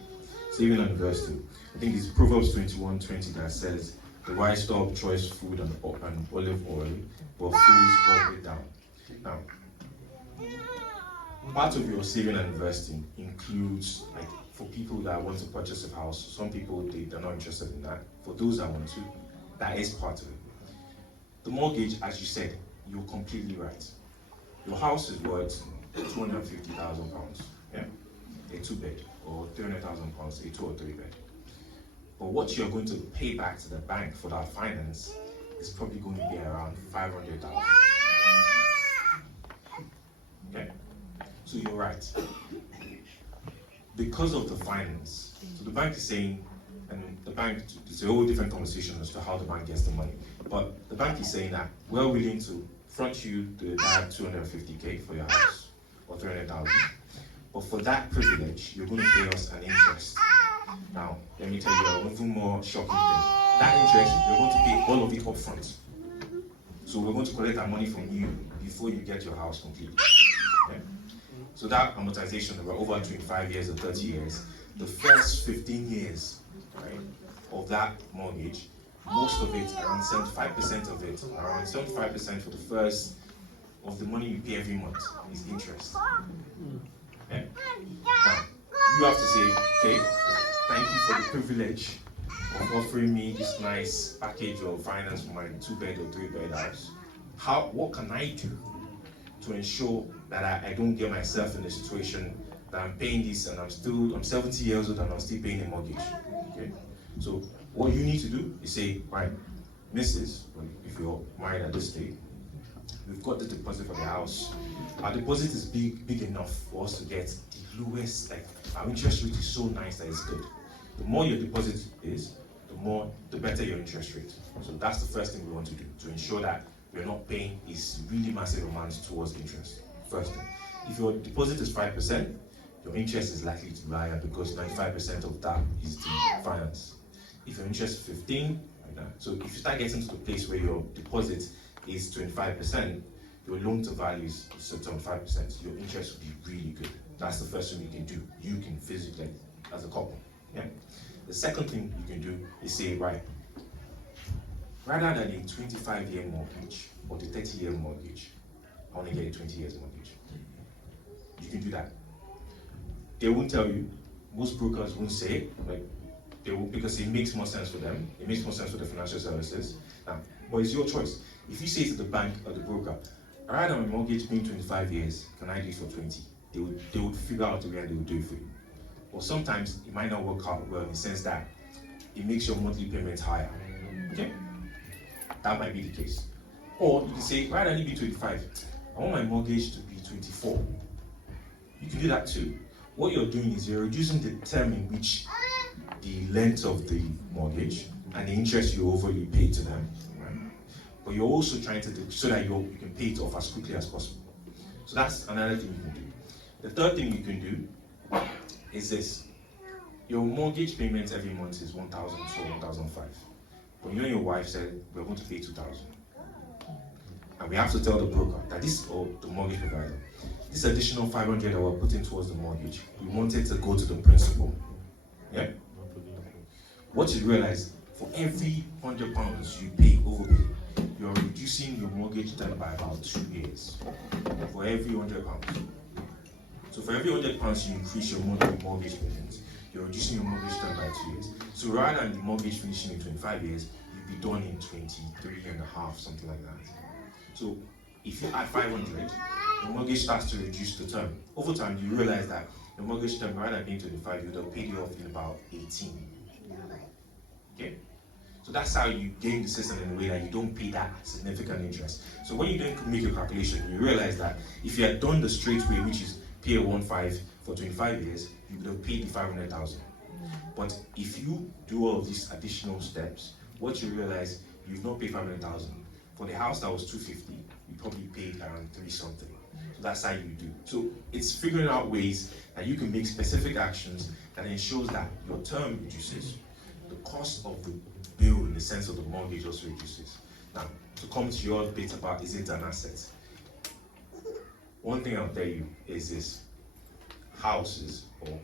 Saving and investing. I think it's Proverbs 21:20 that says, "The wise store up choice food and olive oil, but fools gulp it down." Now, part of your saving and investing includes, like, for people that want to purchase a house. Some people, they're not interested in that. For those that want to, that is part of it. The mortgage, as you said, you're completely right. Your house is worth £250,000, yeah, a 2-bed, or £300,000, a 2 or 3 bed. But what you're going to pay back to the bank for that finance is probably going to be around 500,000. Okay, so you're right. Because of the finance, so the bank is saying, and the bank, it's a whole different conversation as to how the bank gets the money. But the bank is saying that we're willing to front you the entire 250K for your house, or 300,000. But for that privilege, you're going to pay us an interest. Now, let me tell you an even more shocking thing. That interest, you're going to pay all of it up front. So we're going to collect that money from you before you get your house completed. Okay? So that amortization over 25 years or 30 years, the first 15 years, right, of that mortgage, most of it, around 75% of it, around 75% for the first of the money you pay every month is interest. Okay? Now, you have to say, okay, thank you for the privilege of offering me this nice package of finance for my 2-bed or 3-bed house. What can I do to ensure that I don't get myself in a situation that I'm paying this and I'm 70 years old and I'm still paying a mortgage? Okay? So what you need to do is say, right, Mrs., if you're married at this stage, we've got the deposit for the house. Our deposit is big enough for us to get the lowest, like, our interest rate is so nice that it's good. The more your deposit is, the better your interest rate. So that's the first thing we want to do, to ensure that we're not paying these really massive amounts towards interest. First thing. If your deposit is 5%, your interest is likely to be higher because 95% of that is the finance. If your interest is 15, like that. So if you start getting to the place where your deposit is 25%, your loan to value is 75%. Your interest will be really good. That's the first thing you can do. You can physically, as a couple. Yeah. The second thing you can do is say, right, rather than a 25-year mortgage or the 30-year mortgage, I want to get a 20 years mortgage. You can do that. They won't tell you. Most brokers won't say it, like, they will, because it makes more sense for them. It makes more sense for the financial services. But it's your choice. If you say to the bank or the broker, rather than a mortgage being 25 years, can I do it for 20? They would figure out a way and they would do it for you. Or sometimes it might not work out well in the sense that it makes your monthly payments higher. Okay? That might be the case. Or you can say, rather than it be 25, I want my mortgage to be 24. You can do that too. What you're doing is you're reducing the term in which the length of the mortgage and the interest you overly pay to them. Right? But you're also trying to do so that you can pay it off as quickly as possible. So that's another thing you can do. The third thing you can do is this. Your mortgage payment every month is 1,000 to 1,005. But you and your wife said we're going to pay 2,000. And we have to tell the broker that this, or the mortgage provider, this additional 500 that we're putting towards the mortgage, we want it to go to the principal. Yeah? What you realize, for every £100 you pay overpay, you're reducing your mortgage term by about 2 years. For every £100. So for every £100 you increase your monthly mortgage payments, you're reducing your mortgage term by 2 years. So rather than the mortgage finishing in 25 years, you'll be done in 23 and a half, something like that. So if you add 500, your mortgage starts to reduce the term. Over time, you realize that your mortgage term, rather than being 25, you'll pay you off in about 18. Okay? So that's how you gain the system in a way that you don't pay that significant interest. So when you then make your calculation, you realize that if you had done the straight way, which is pay a 1.5 for 25 years, you would have paid the 500,000. But if you do all of these additional steps, what you realize, you've not paid 500,000. For the house that was 250, you probably paid around 3 something. So that's how you do. So it's figuring out ways that you can make specific actions that ensures that your term reduces, the cost of the bill in the sense of the mortgage also reduces. Now, to come to your bit about is it an asset? One thing I'll tell you is this: houses or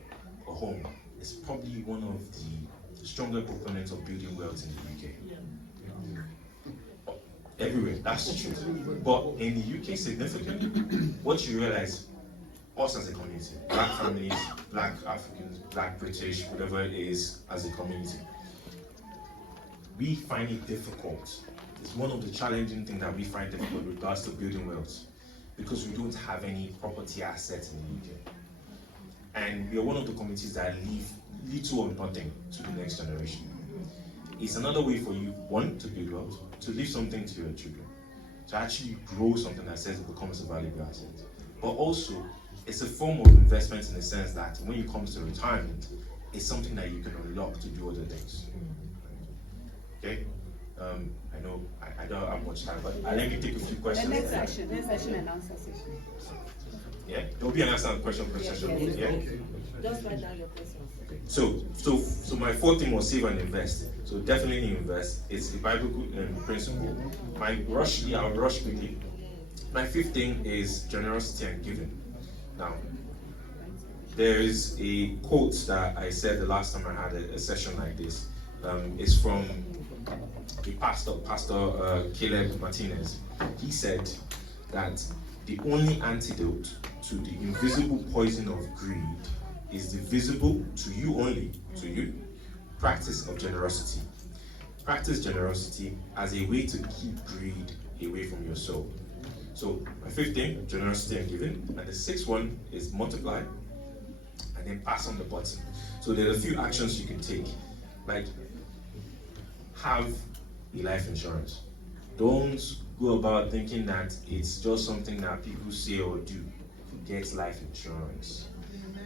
a home is probably one of the stronger proponents of building wealth in the UK. Everywhere, that's the truth. But in the UK, significantly, what you realize, us as a community, black families, black Africans, black British, whatever it is, as a community, we find it difficult. It's one of the challenging things that we find difficult with regards to building wealth, because we don't have any property assets in the UK. And we are one of the communities that leave little or nothing to the next generation. It's another way for you, one, to build wealth, to leave something to your children, to actually grow something that says it becomes a valuable asset. But also, it's a form of investment in the sense that when you come to retirement, it's something that you can unlock to do other things. Okay? I know I don't have much time, but let me take a few questions. The next session and answer session. Yeah? There'll be an answer and question session. Yeah? Okay. Just write down your questions. So my fourth thing was save and invest. So definitely invest. It's a biblical principle. I'll rush quickly. My fifth thing is generosity and giving. Now, there is a quote that I said the last time I had a session like this. It's from a Pastor Caleb Martinez. He said that the only antidote to the invisible poison of greed is the visible, to you only, to you, practice of generosity. Practice generosity as a way to keep greed away from your soul. So my fifth thing, generosity and giving. And the sixth one is multiply and then pass on the button. So there are a few actions you can take. Like, have a life insurance. Don't go about thinking that it's just something that people say or do. Get life insurance.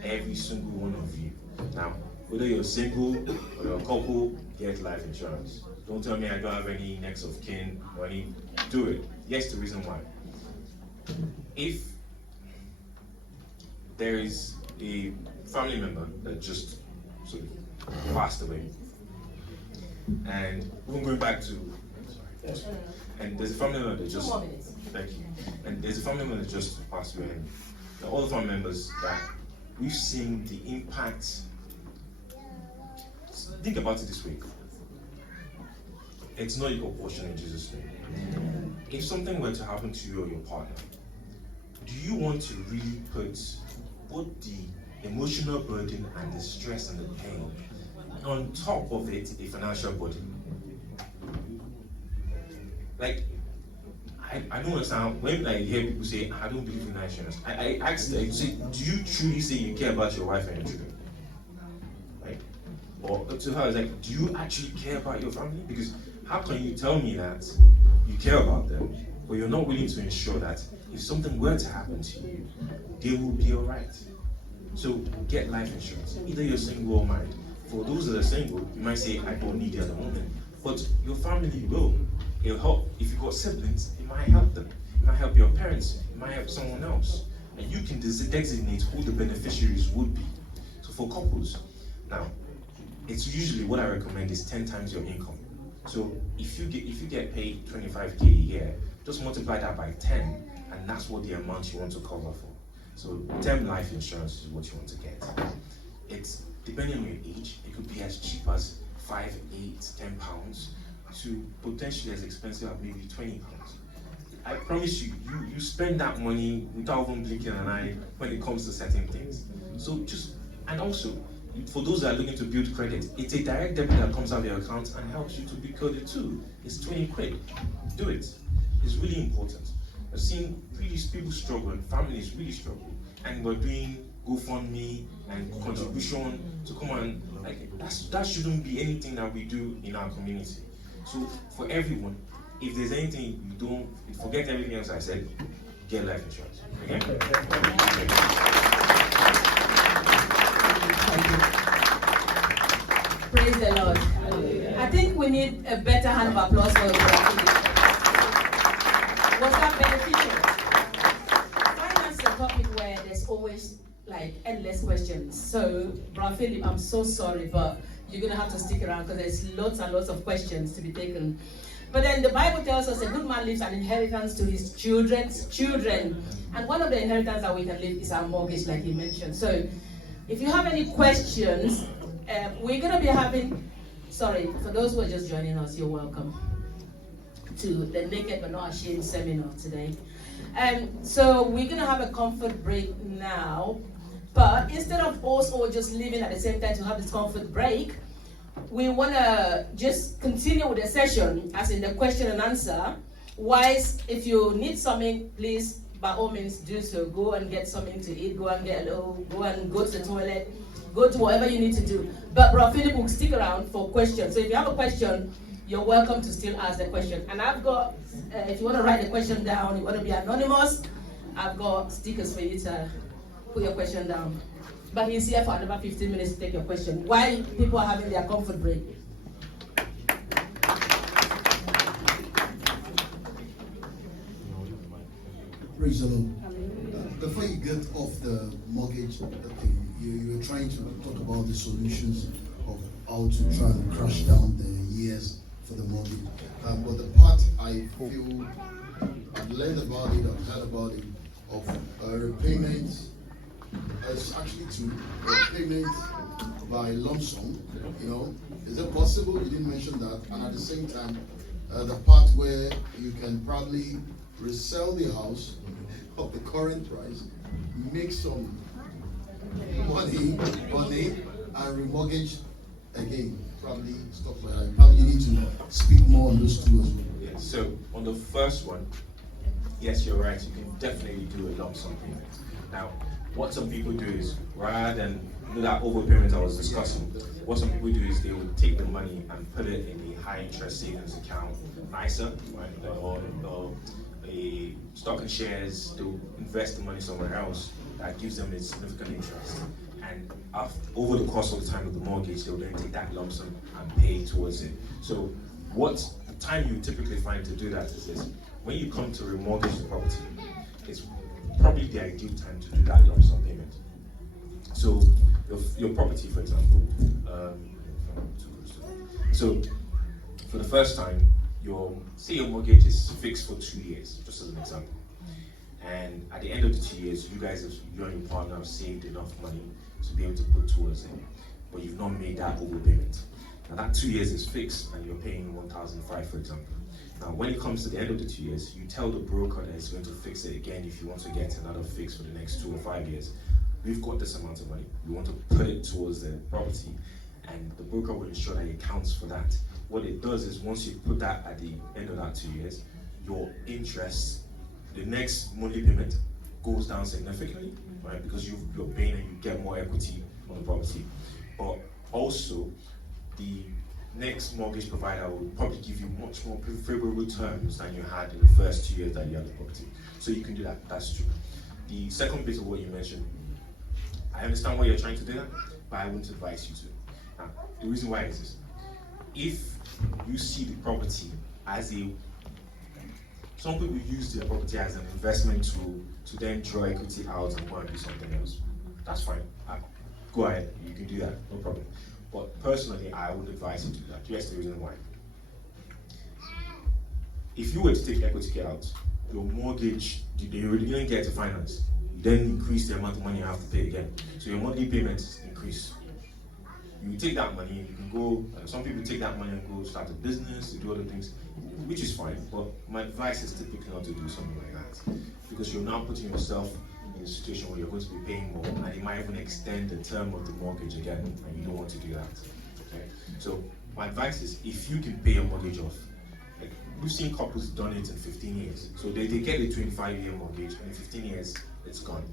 Every single one of you. Now, whether you're single or you're a couple, get life insurance. Don't tell me I don't have any next of kin or any. Do it. Yes, the reason why. If there is a family member that just sort of passed away, and we're going back to, and there's a family member that just, thank you, and there's a family member that just passed away, and all the family members that we've seen the impact. Think about it this way. It's not equal portion in Jesus' name. If something were to happen to you or your partner, do you want to really put both the emotional burden and the stress and the pain on top of it, a financial burden? Like, I don't understand when I hear people say, I don't believe in insurance. I ask them, say, do you truly say you care about your wife and your children? Right? Or to her, it's like, do you actually care about your family? Because how can you tell me that you care about them, but you're not willing to ensure that if something were to happen to you, they will be alright? So get life insurance. Either you're single or married. For those that are single, you might say, I don't need it at the moment. But your family will. It'll help. If you've got siblings, it might help them. It might help your parents. It might help someone else. And you can designate who the beneficiaries would be. So for couples, now, it's usually what I recommend is 10 times your income. So if you get paid 25K a year, just multiply that by 10, and that's what the amount you want to cover for. So term life insurance is what you want to get. It's depending on your age, it could be as cheap as 5, 8, 10 pounds to potentially as expensive as maybe 20 pounds. I promise you, you spend that money without even blinking an eye when it comes to certain things. So and also, for those that are looking to build credit, it's a direct debit that comes out of your account and helps you to build credit too. It's 20 quid. Do it. It's really important. I've seen really people struggle and families really struggle, and we're doing GoFundMe and contribution to come on. Like that shouldn't be anything that we do in our community. So for everyone, if there's anything you don't forget everything else I said, get life insurance. Okay? Praise the Lord. I think we need a better hand of applause for the Was that beneficial? Finance is a topic where there's always like endless questions. So, Brother Philip, I'm so sorry, but you're gonna have to stick around because there's lots and lots of questions to be taken. But then the Bible tells us a good man leaves an inheritance to his children's children. And one of the inheritance that we can leave is our mortgage, like he mentioned. So if you have any questions, we're going to be having, sorry, for those who are just joining us, you're welcome to the Naked But Not Ashamed seminar today. So we're going to have a comfort break now. But instead of us all just leaving at the same time to have this comfort break, we want to just continue with the session, as in the question and answer. Wise, if you need something, please, by all means, do so. Go and get something to eat, go and go to the toilet, go to whatever you need to do. But Brother Philip will stick around for questions. So if you have a question, you're welcome to still ask the question. And I've got, if you want to write the question down, you want to be anonymous, I've got stickers for you to put your question down. But he's here for another 15 minutes to take your question while people are having their comfort break. Praise the Lord. Before you get off the mortgage thing, you were trying to talk about the solutions of how to try and crash down the years for the mortgage. But the part I feel I've learned about it, I've heard about it, of repayment. It's actually to payment by lump sum, Is it possible? You didn't mention that. And at the same time, the part where you can probably resell the house of the current price, make some money on it, and remortgage again. Probably stuff like that. Probably you need to speak more on those two as well. Yeah, so on the first one, yes, you're right. You can definitely do a lump sum payment. Now, what some people do is, rather than that overpayment I was discussing, what some people do is they would take the money and put it in a high interest savings account, NISA, right? Or a stock and shares. They'll invest the money somewhere else that gives them a significant interest. And over the course of the time of the mortgage, they'll then take that lump sum and pay towards it. So what the time you typically find to do that is this: when you come to remortgage the property, it's probably the ideal time to do that lump sum payment. So your property, for example, so for the first time, say your mortgage is fixed for 2 years, just as an example. And at the end of the 2 years, you and your partner have saved enough money to be able to put towards it, but you've not made that overpayment. Now that 2 years is fixed and you're paying 1,500, for example. Now, when it comes to the end of the 2 years, you tell the broker that it's going to fix it again if you want to get another fix for the next 2 or 5 years. We've got this amount of money. We want to put it towards the property, and the broker will ensure that it counts for that. What it does is, once you put that at the end of that 2 years, your interest, the next monthly payment, goes down significantly, right? Because you're paying and you get more equity on the property. But also, the next mortgage provider will probably give you much more favorable terms than you had in the first 2 years that you had the property. So you can do that, that's true. The second bit of what you mentioned, I understand why you're trying to do that, but I wouldn't advise you to. Now, the reason why is this: if you see the property as some people use the property as an investment to then draw equity out and go and do something else, that's fine. Go ahead, you can do that, no problem. But personally, I would advise you to do that. Here's the reason why. If you were to take equity out, your mortgage, you didn't get to finance. You then increase the amount of money you have to pay again. So your monthly payments increase. You take that money, you can go, some people take that money and go start a business, to do other things, which is fine. But my advice is typically not to do something like that, because you're now putting yourself in a situation where you're going to be paying more, and it might even extend the term of the mortgage again, and you don't want to do that. Okay? So my advice is, if you can pay your mortgage off, like we've seen couples done it in 15 years. So they get a 25-year mortgage, and in 15 years, it's gone.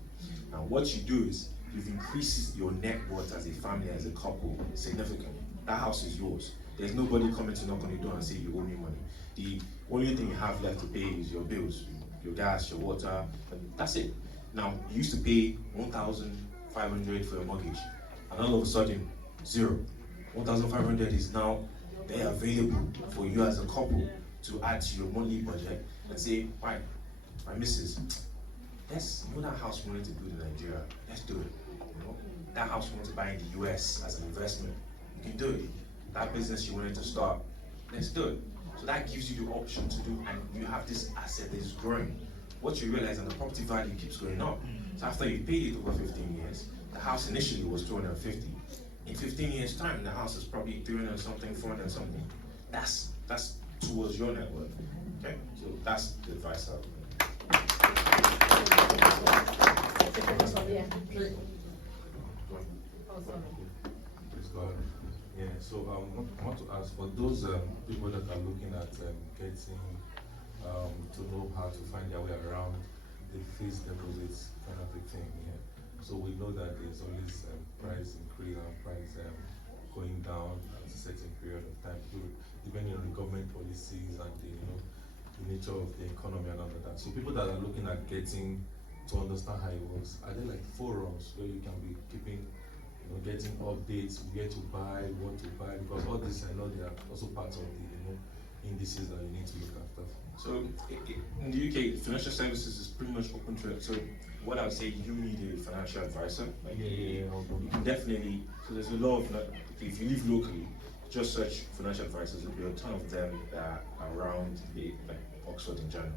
Now what you do is, you've increased your net worth as a family, as a couple, significantly. That house is yours. There's nobody coming to knock on your door and say you owe me money. The only thing you have left to pay is your bills, your gas, your water, and that's it. Now, you used to pay 1,500 for your mortgage, and all of a sudden, zero. 1,500 is now there available for you as a couple to add to your monthly budget and say, right, my missus, that house we wanted to build in Nigeria, let's do it. That house we want to buy in the US as an investment, you can do it. That business you wanted to start, let's do it. So that gives you the option to do, and you have this asset that is growing. What you realize, and the property value keeps going up. So after you paid it over 15 years, the house initially was 250. In 15 years time, the house is probably 300 something, 400 something. That's towards your net worth. Okay, so that's the advice I would Yeah, so I want to ask for those people that are looking at getting to know how to find their way around the fixed deposits kind of a thing. Yeah. So we know that there's always price increase and price going down at a certain period of time, depending on the government policies and the nature of the economy and all of that. So people that are looking at getting to understand how it works, are there like forums where you can be keeping, getting updates, where to buy, what to buy, because all this, I know they are also part of the indices that you need to look after. So in the UK, financial services is pretty much open to it. So what I would say, you need a financial advisor. You can definitely, so there's a lot of, if you live locally, just search financial advisors. There'll be a ton of them that are around like Oxford in general.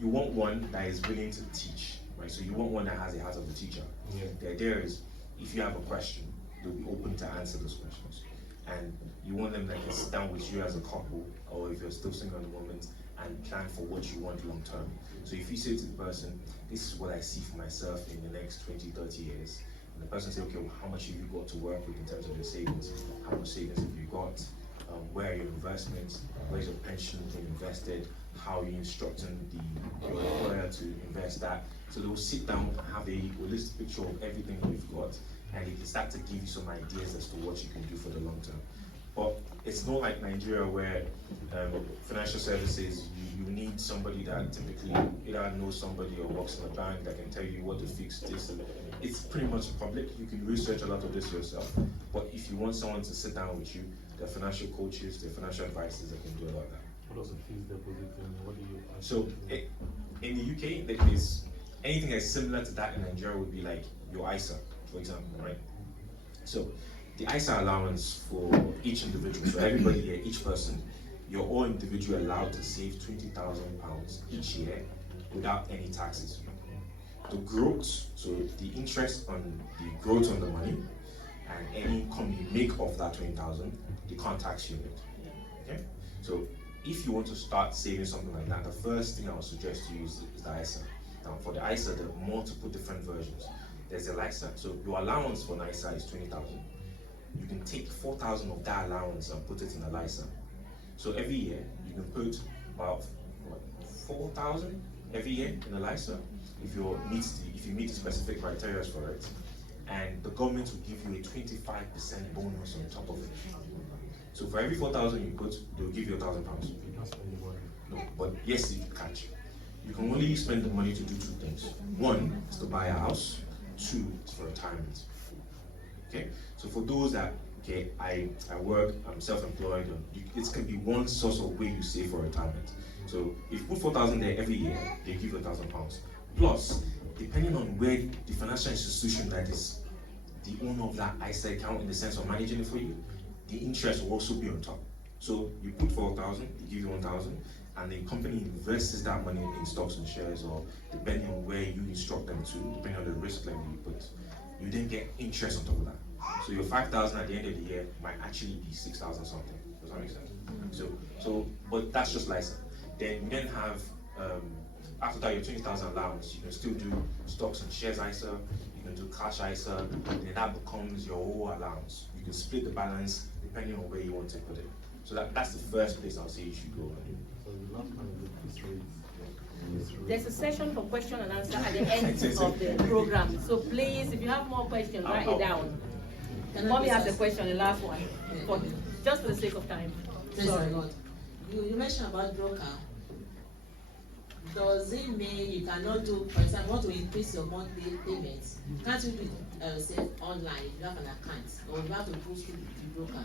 You want one that is willing to teach, right? So you want one that has the heart of a teacher. Yeah. The idea is, if you have a question, they'll be open to answer those questions. And you want them that can sit down with you as a couple, or if you're still single at the moment, and plan for what you want long term. So if you say to the person, this is what I see for myself in the next 20, 30 years, and the person says, okay, well, how much have you got to work with in terms of your savings? How much savings have you got? Where are your investments? Where's your pension being invested? How are you instructing your employer to invest that? So they'll sit down and have a holistic picture of everything that you've got, and they can start to give you some ideas as to what you can do for the long term. But it's not like Nigeria where financial services, you need somebody that typically either knows somebody or works in a bank that can tell you what to fix this. It's pretty much public. You can research a lot of this yourself. But if you want someone to sit down with you, the financial coaches, the financial advisors that can do a lot of that. What does a fixed deposit mean? What do you? So in the UK, there is anything that's similar to that in Nigeria would be like your ISA, for example, right? So the ISA allowance for each individual, so everybody here, each person, you're all individually allowed to save £20,000 each year without any taxes. The growth, so the interest on the growth on the money and any income you make off that 20,000, they can't tax you with. Okay? So if you want to start saving something like that, the first thing I would suggest to you is the ISA. Now for the ISA, there are multiple different versions. There's the ISA, so your allowance for an ISA is 20,000. You can take 4,000 of that allowance and put it in a ISA. So every year you can put about 4,000 every year in a ISA if you meet the specific criteria for it, and the government will give you a 25% bonus on top of it. So for every 4,000 you put, they'll give you £1,000. No, but yes, you catch. You can only spend the money to do two things. One is to buy a house. Two is for retirement. Okay, so for those that I work, I'm self-employed, it can be one source of way you save for retirement. So if you put 4,000 there every year, they give you £1,000. Plus, depending on where the financial institution that is the owner of that ISA account in the sense of managing it for you, the interest will also be on top. So you put 4,000, they give you 1,000, and the company invests that money in stocks and shares, or depending on where you instruct them to, depending on the risk level you put, you then get interest on top of that. So your 5,000 at the end of the year might actually be 6,000 something. Does that make sense? So, but that's just license. Then you then have, after that, your 20,000 allowance. You can still do stocks and shares ISA. You can do cash ISA. And then that becomes your whole allowance. You can split the balance depending on where you want to put it. So that's the first place I'll say you should go. There's a session for question and answer at the end of the program. So please, if you have more questions, write it down. Mommy has a question, the last one, but just for the sake of time. Praise the Lord. You mentioned about broker. Does it mean you cannot do, for example, you want to increase your monthly payments? Can't you do yourself online if you have an account, or you have to go through the broker?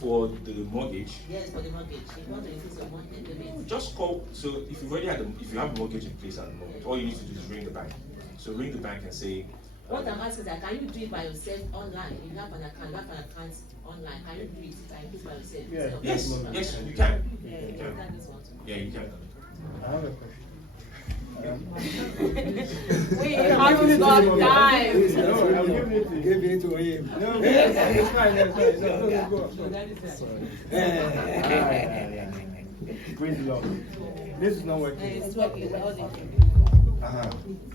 For the mortgage, Yes, for the mortgage. If you want to increase your monthly payment. just call. So if you've already if you have a mortgage in place at the moment, all you need to do is ring the bank. So ring the bank and say. What I'm asking is that can you do it by yourself online? If you have an account online, can you do it by yourself? Yeah. Yes, you can. Yeah, You can. Yeah, you can. I have a question. We haven't got time. No, I'm giving it to Give it to him. No, it's fine, it's fine. No, go. Praise the Lord. This is not working. It's working.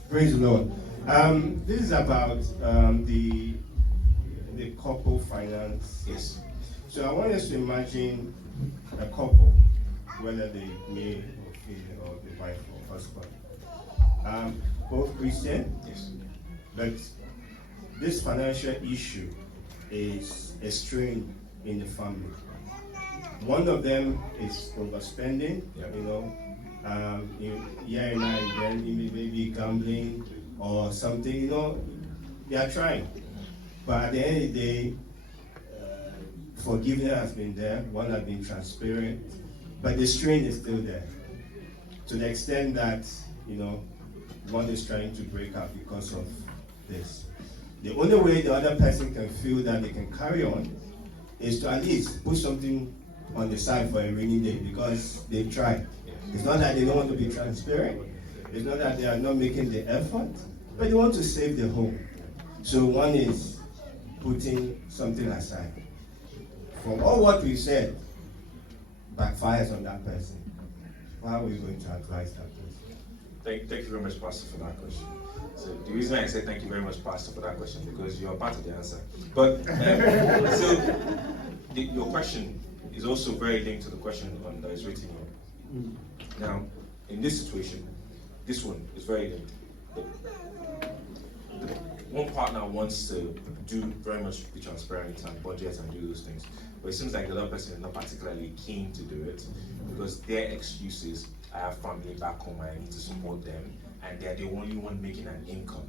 Praise the Lord. This is about the couple finance. Yes. So I want us to imagine a couple, whether they male or female or the wife or husband, both Christian. Yes. But this financial issue is a strain in the family. One of them is overspending, year and then maybe gambling or something, they are trying. But at the end of the day, forgiveness has been there, one has been transparent, but the strain is still there. To the extent that, one is trying to break up because of this. The only way the other person can feel that they can carry on is to at least put something on the side for a rainy day because they've tried. It's not that they don't want to be transparent. It's not that they are not making the effort, but they want to save the home. So one is putting something aside. From all what we said, backfires on that person. How are we going to advise that person? Thank you very much, Pastor, for that question. So the reason I said thank you very much, Pastor, for that question because you are part of the answer. But your question is also very linked to the question that is written here. Now, in this situation, this one is very linked. One partner wants to do very much be transparent and budget and do those things, but it seems like the other person is not particularly keen to do it because their excuse is, I have family back home, I need to support them, and they're the only one making an income.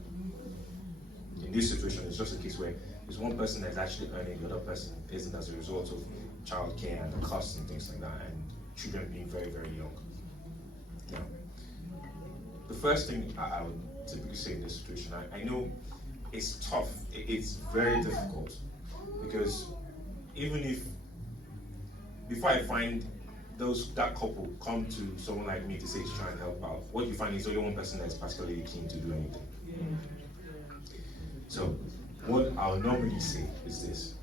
In this situation, it's just a case where there's one person that's actually earning, the other person isn't as a result of childcare and the costs and things like that, and children being very, very young. Now, the first thing I would typically say in this situation, I know it's tough, it's very difficult, because even if, before I find that couple come to someone like me to say he's trying to help out, what you find is only one person that's particularly keen to do anything. So, what I'll normally say is this.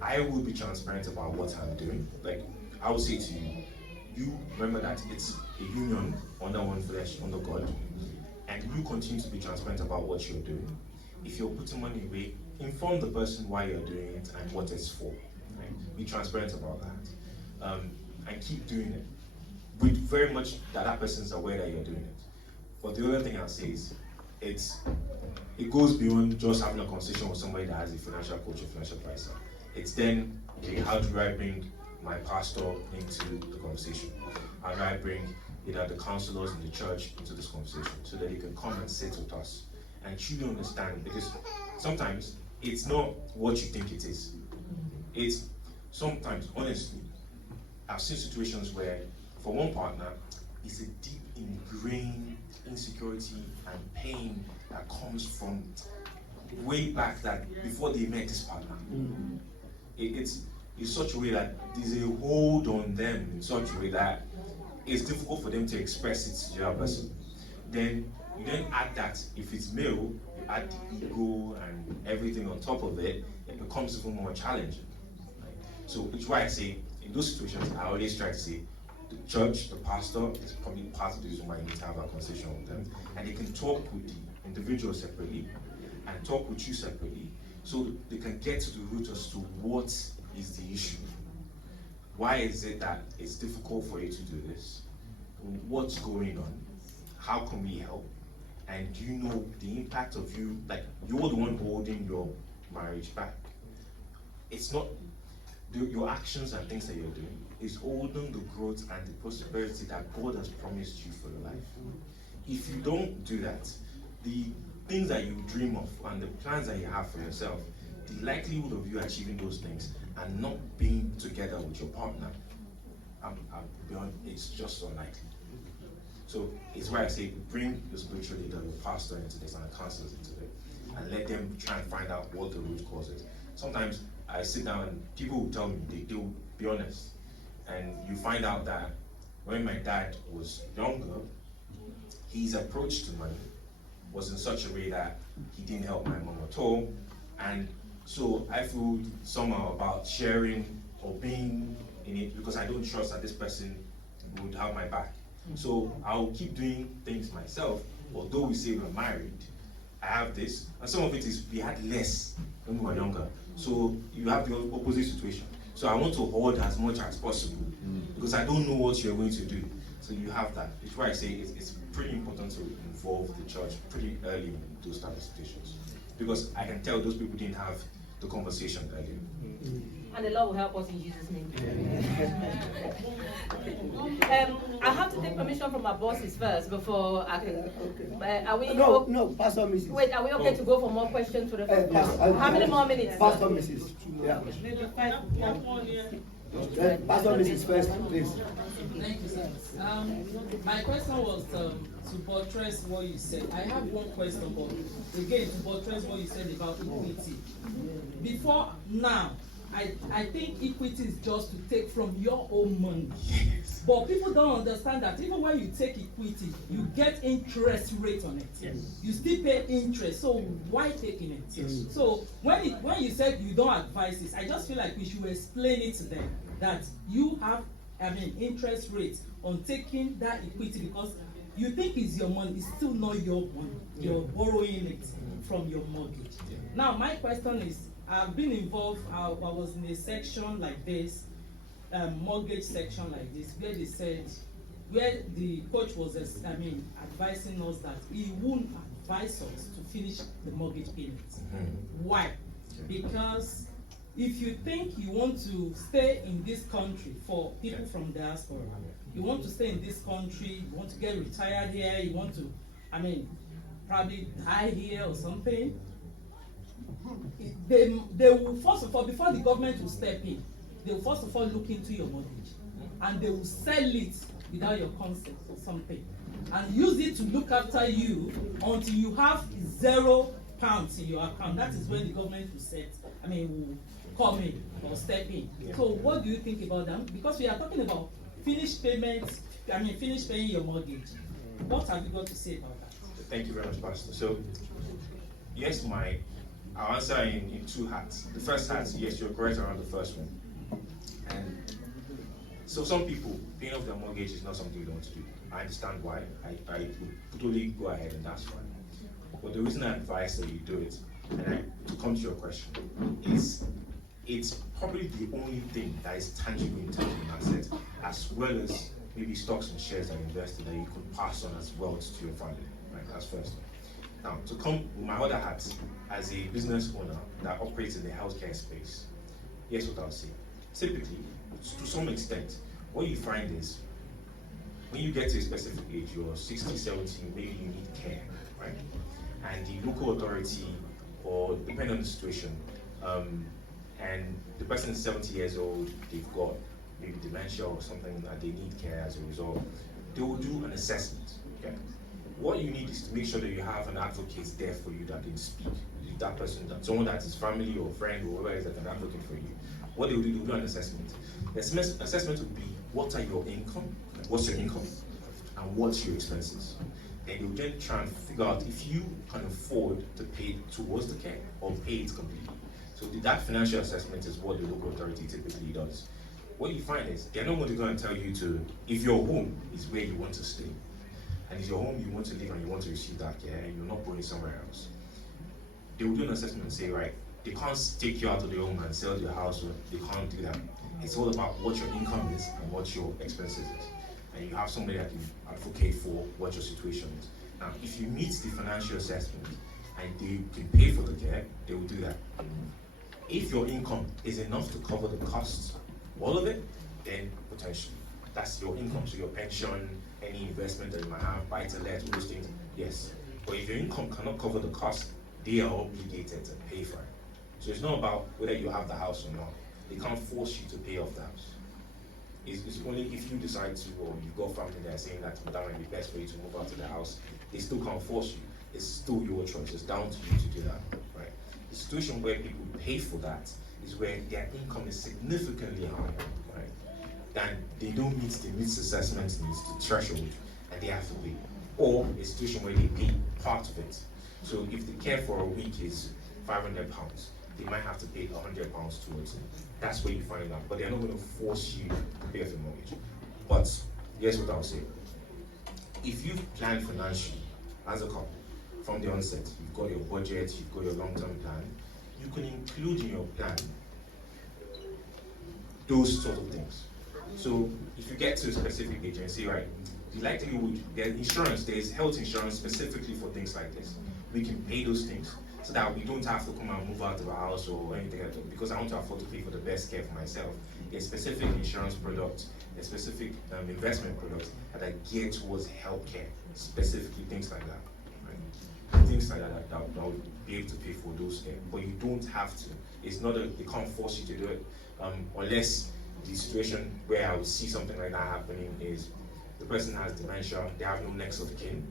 I will be transparent about what I'm doing. Like, I will say to you, you remember that it's a union under one flesh, under God, and you continue to be transparent about what you're doing. If you're putting money away, inform the person why you're doing it and what it's for. Right? Be transparent about that. And keep doing it. With very much that person's aware that you're doing it. But the other thing I'll say is, it goes beyond just having a conversation with somebody that has a financial coach or financial advisor. It's then, okay, how do I bring my pastor into the conversation? How do I bring either the counselors in the church into this conversation so that they can come and sit with us and truly understand? Because sometimes it's not what you think it is. It's sometimes, honestly, I've seen situations where for one partner, it's a deep ingrained insecurity and pain that comes from way back, that before they met this partner. It's in such a way that there's a hold on them in such a way that it's difficult for them to express it to the other person. Then you then add that, if it's male, you add the ego and everything on top of it, it becomes even more challenging. Right? So which is why I say, in those situations, I always try to say, the church, the pastor is probably part of the reason why you need to have a conversation with them, and they can talk with the individual separately and talk with you separately, so they can get to the root as to what is the issue. Why is it that it's difficult for you to do this? What's going on? How can we help? And do you know the impact of you, like you're the one holding your marriage back. It's not your actions and things that you're doing, is holding the growth and the prosperity that God has promised you for your life. If you don't do that, the things that you dream of and the plans that you have for yourself, the likelihood of you achieving those things and not being together with your partner, it's just unlikely. So it's why I say bring your spiritual leader, your pastor into this and the counselors into it, and let them try and find out what the root cause is. Sometimes I sit down and people will tell me, they will be honest, and you find out that when my dad was younger, his approach to money was in such a way that he didn't help my mom at all, and so I feel somehow about sharing or being in it because I don't trust that this person would have my back. So I'll keep doing things myself, although we say we're married. I have this, and some of it is we had less when we were younger. So you have the opposite situation. So I want to hoard as much as possible because I don't know what you're going to do. So you have that. It's why I say it's pretty important to involve the church pretty early in those type of situations. Because I can tell those people didn't have the conversation earlier. And the Lord will help us in Jesus' name. I have to take permission from my bosses first before I can. Are we? No, Pastor Mrs. Wait, are we okay to go for more questions for the first? How many more minutes? Pastor Mrs. Yeah. Pastor Mrs. first, please. Thank you, sir. My question was to buttress what you said. I have one question, but again, to buttress what you said about equity. Before now, I think equity is just to take from your own money. Yes. But people don't understand that even when you take equity, you get interest rate on it. Yes. You still pay interest, so why taking it? Yes. So when you said you don't advise this, I just feel like we should explain it to them that you have, interest rates on taking that equity because you think it's your money, it's still not your money. You're borrowing it from your mortgage. Now my question is, I've been involved, I was in a section like this, mortgage section like this, where they said, where the coach was advising us that he wouldn't advise us to finish the mortgage payments. Why? Because if you think you want to stay in this country, for people from diaspora, you want to stay in this country, you want to get retired here, you want to, probably die here or something, they will first of all, before the government will step in, they will first of all look into your mortgage and they will sell it without your consent or something and use it to look after you until you have £0 in your account. That is when the government will come in or step in. So what do you think about that? Because we are talking about finished payments, finish paying your mortgage. What have you got to say about that? Thank you very much, Pastor. So yes, I'll answer in two hats. The first hat, yes, you're correct around the first one. And so some people, paying off their mortgage is not something they want to do. I understand why. I would totally go ahead and that's fine. But the reason I advise that you do it, and to come to your question, is it's probably the only thing that is tangible in terms of assets, as well as maybe stocks and shares that you invested that you could pass on as wealth to your family. Right? That's first. Now, to come with my other hat, as a business owner that operates in the healthcare space, here's what I'll say. Typically, to some extent, what you find is when you get to a specific age, you're 60, 70, maybe you need care, right? And the local authority, or depending on the situation, and the person is 70 years old, they've got maybe dementia or something that they need care as a result, they will do an assessment, okay? What you need is to make sure that you have an advocate there for you that can speak. That person, someone that is family or friend or whoever is that can advocate for you. What they will do, they will do an assessment. The assessment would be, what are your income? What's your income? And what's your expenses? Then they will then try and figure out if you can afford to pay towards the care or pay it completely. So that financial assessment is what the local authority typically does. What you find is, they're not going to go and tell you to, if your home is where you want to stay, and it's your home you want to live and you want to receive that care, and you're not going somewhere else, they will do an assessment and say, right, they can't take you out of the home and sell your house, or they can't do that. It's all about what your income is and what your expenses is. And you have somebody that can advocate for what your situation is. Now, if you meet the financial assessment and they can pay for the care, they will do that. If your income is enough to cover the costs, all of it, then potentially, that's your income. So your pension, any investment that you might have, buy to let, all those things, yes. But if your income cannot cover the cost, they are obligated to pay for it. So it's not about whether you have the house or not. They can't force you to pay off the house. It's only if you decide to, or you've got family that are saying that that might be best for you to move out of the house, they still can't force you. It's still your choice. It's down to you to do that, right? The situation where people pay for that is where their income is significantly higher, right? And they don't meet the needs assessment needs, the threshold, and they have to pay. Or a situation where they pay part of it. So if the care for a week is £500, they might have to pay £100 towards it. That's where you find out. But they're not going to force you to pay off your mortgage. But here's what I'll say. If you plan financially as a couple from the onset, you've got your budget, you've got your long-term plan, you can include in your plan those sort of things. So if you get to a specific age and say, right, the likelihood, there's insurance, there's health insurance specifically for things like this. We can pay those things so that we don't have to come and move out of our house or anything like that, because I want to afford to pay for the best care for myself. There's specific insurance products, there's specific investment products that are geared towards healthcare, specifically things like that. Right? Things like that will be able to pay for those things, but you don't have to. It's not they can't force you to do it, unless the situation where I would see something like that happening is the person has dementia, they have no next of kin,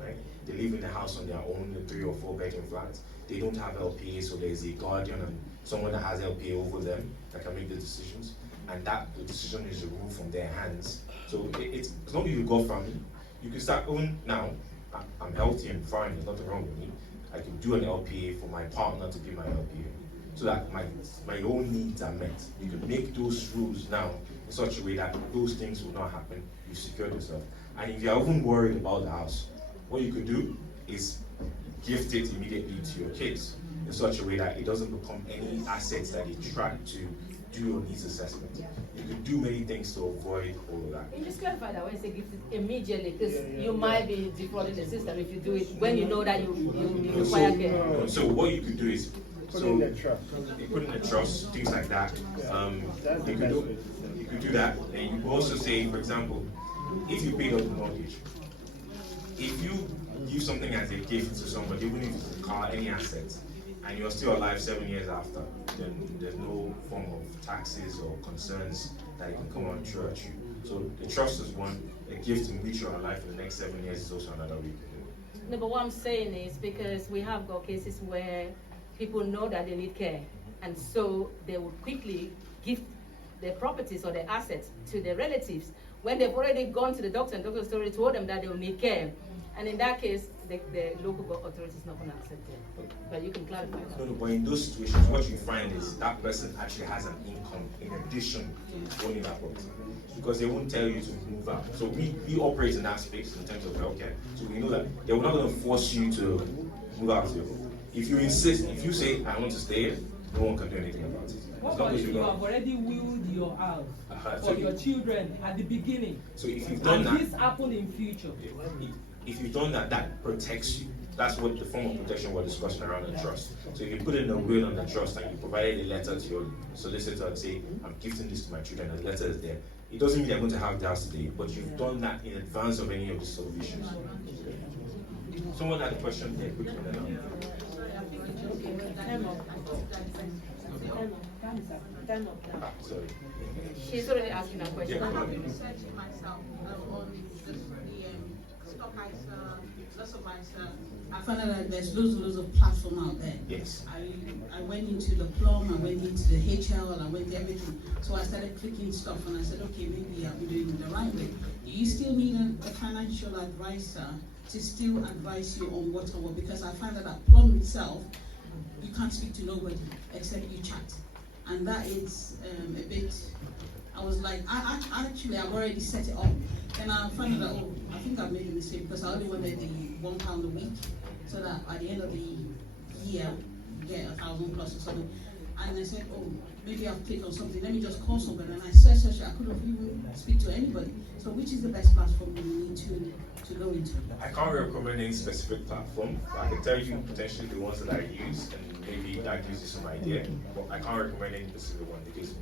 right? They live in the house on their own, a 3 or 4 bedroom flat. They don't have LPA, so there's a guardian and someone that has LPA over them that can make the decisions, and that the decision is removed from their hands. So it's as long as you've got family, you can start going now. I'm healthy and fine, there's nothing wrong with me. I can do an LPA for my partner to be my LPA, so that my own needs are met. You can make those rules now in such a way that those things will not happen. You secure yourself. And if you're even worried about the house, what you could do is gift it immediately to your kids in such a way that it doesn't become any assets that they track to do your needs assessment. You could do many things to avoid all of that. Can you just clarify that when you say gift it immediately, because you might be defrauding the system if you do it when you know that you require care. So what you could do is put in a trust, things like that. You could do that, and you could also say, for example, if you paid off the mortgage, if you give something as a gift to somebody, even if it's a car, any asset, and you're still alive 7 years after, then there's no form of taxes or concerns that it can come on through at you. So the trust is one, a gift in which you're alive for the next 7 years is also another way. No, but what I'm saying is because we have got cases where people know that they need care, and so they will quickly give their properties or their assets to their relatives when they've already gone to the doctor and doctor's already told them that they will need care. And in that case, the local authority is not going to accept it. But you can clarify that. No, but in those situations, what you find is that person actually has an income in addition to owning that property, because they won't tell you to move out. So we operate in that space in terms of healthcare. So we know that they're not going to force you to move out of your home. If you insist, if you say, I want to stay here, no one can do anything about it. What about if you have already willed your house for your children at the beginning? So if you've done that, this happen in future. If you've done that, that protects you. That's what the form of protection we're discussing around the trust. So if you put in a will on the trust and you provided a letter to your solicitor and say, I'm gifting this to my children, and the letter is there, it doesn't mean they're going to have the house today, but you've done that in advance of any of these sort of issues. Someone had a question there, quickly. Sorry. She's already asking a question. I have been researching myself on the stock ISA, lots of ISA. I found out that there's loads of platform out there. Yes. I went into the Plum, I went into the HL, I went to everything. So I started clicking stuff and I said, okay, maybe I'll be doing it the right way. You still need a financial advisor to still advise you on what or what, because I find that at Plum itself, you can't speak to nobody except you chat. And that is a bit, I was like, I've already set it up. And I found out that, I think I made a mistake because I only wanted the £1 a week, so that by the end of the year, you get 1,000 plus or something. And I said, maybe I'll click on something, let me just call somebody. And I searched, I couldn't even speak to anybody. So which is the best platform you need to go into? I can't recommend any specific platform. I can tell you potentially the ones that I use, and maybe that gives you some idea. But I can't recommend any specific one because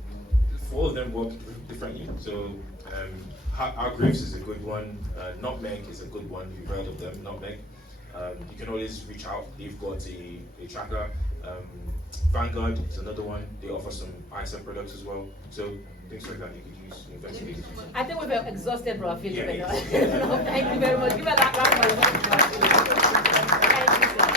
all of them work differently. So Our Graves is a good one. Nutmeg is a good one. You've heard of them, Nutmeg. You can always reach out. They've got a tracker. Vanguard is another one. They offer some ISA products as well. So things like that you could use to investigate. I think we've exhausted Bro Philip. Yeah. Thank you very much. Give us that round of applause. Thank you, sir.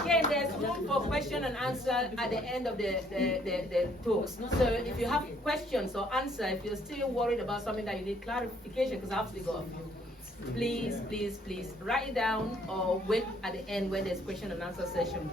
Again, there's room for question and answer at the end of the talks. So if you have questions or answer, if you're still worried about something that you need clarification, because I have to go, please write it down or wait at the end when there's question and answer session.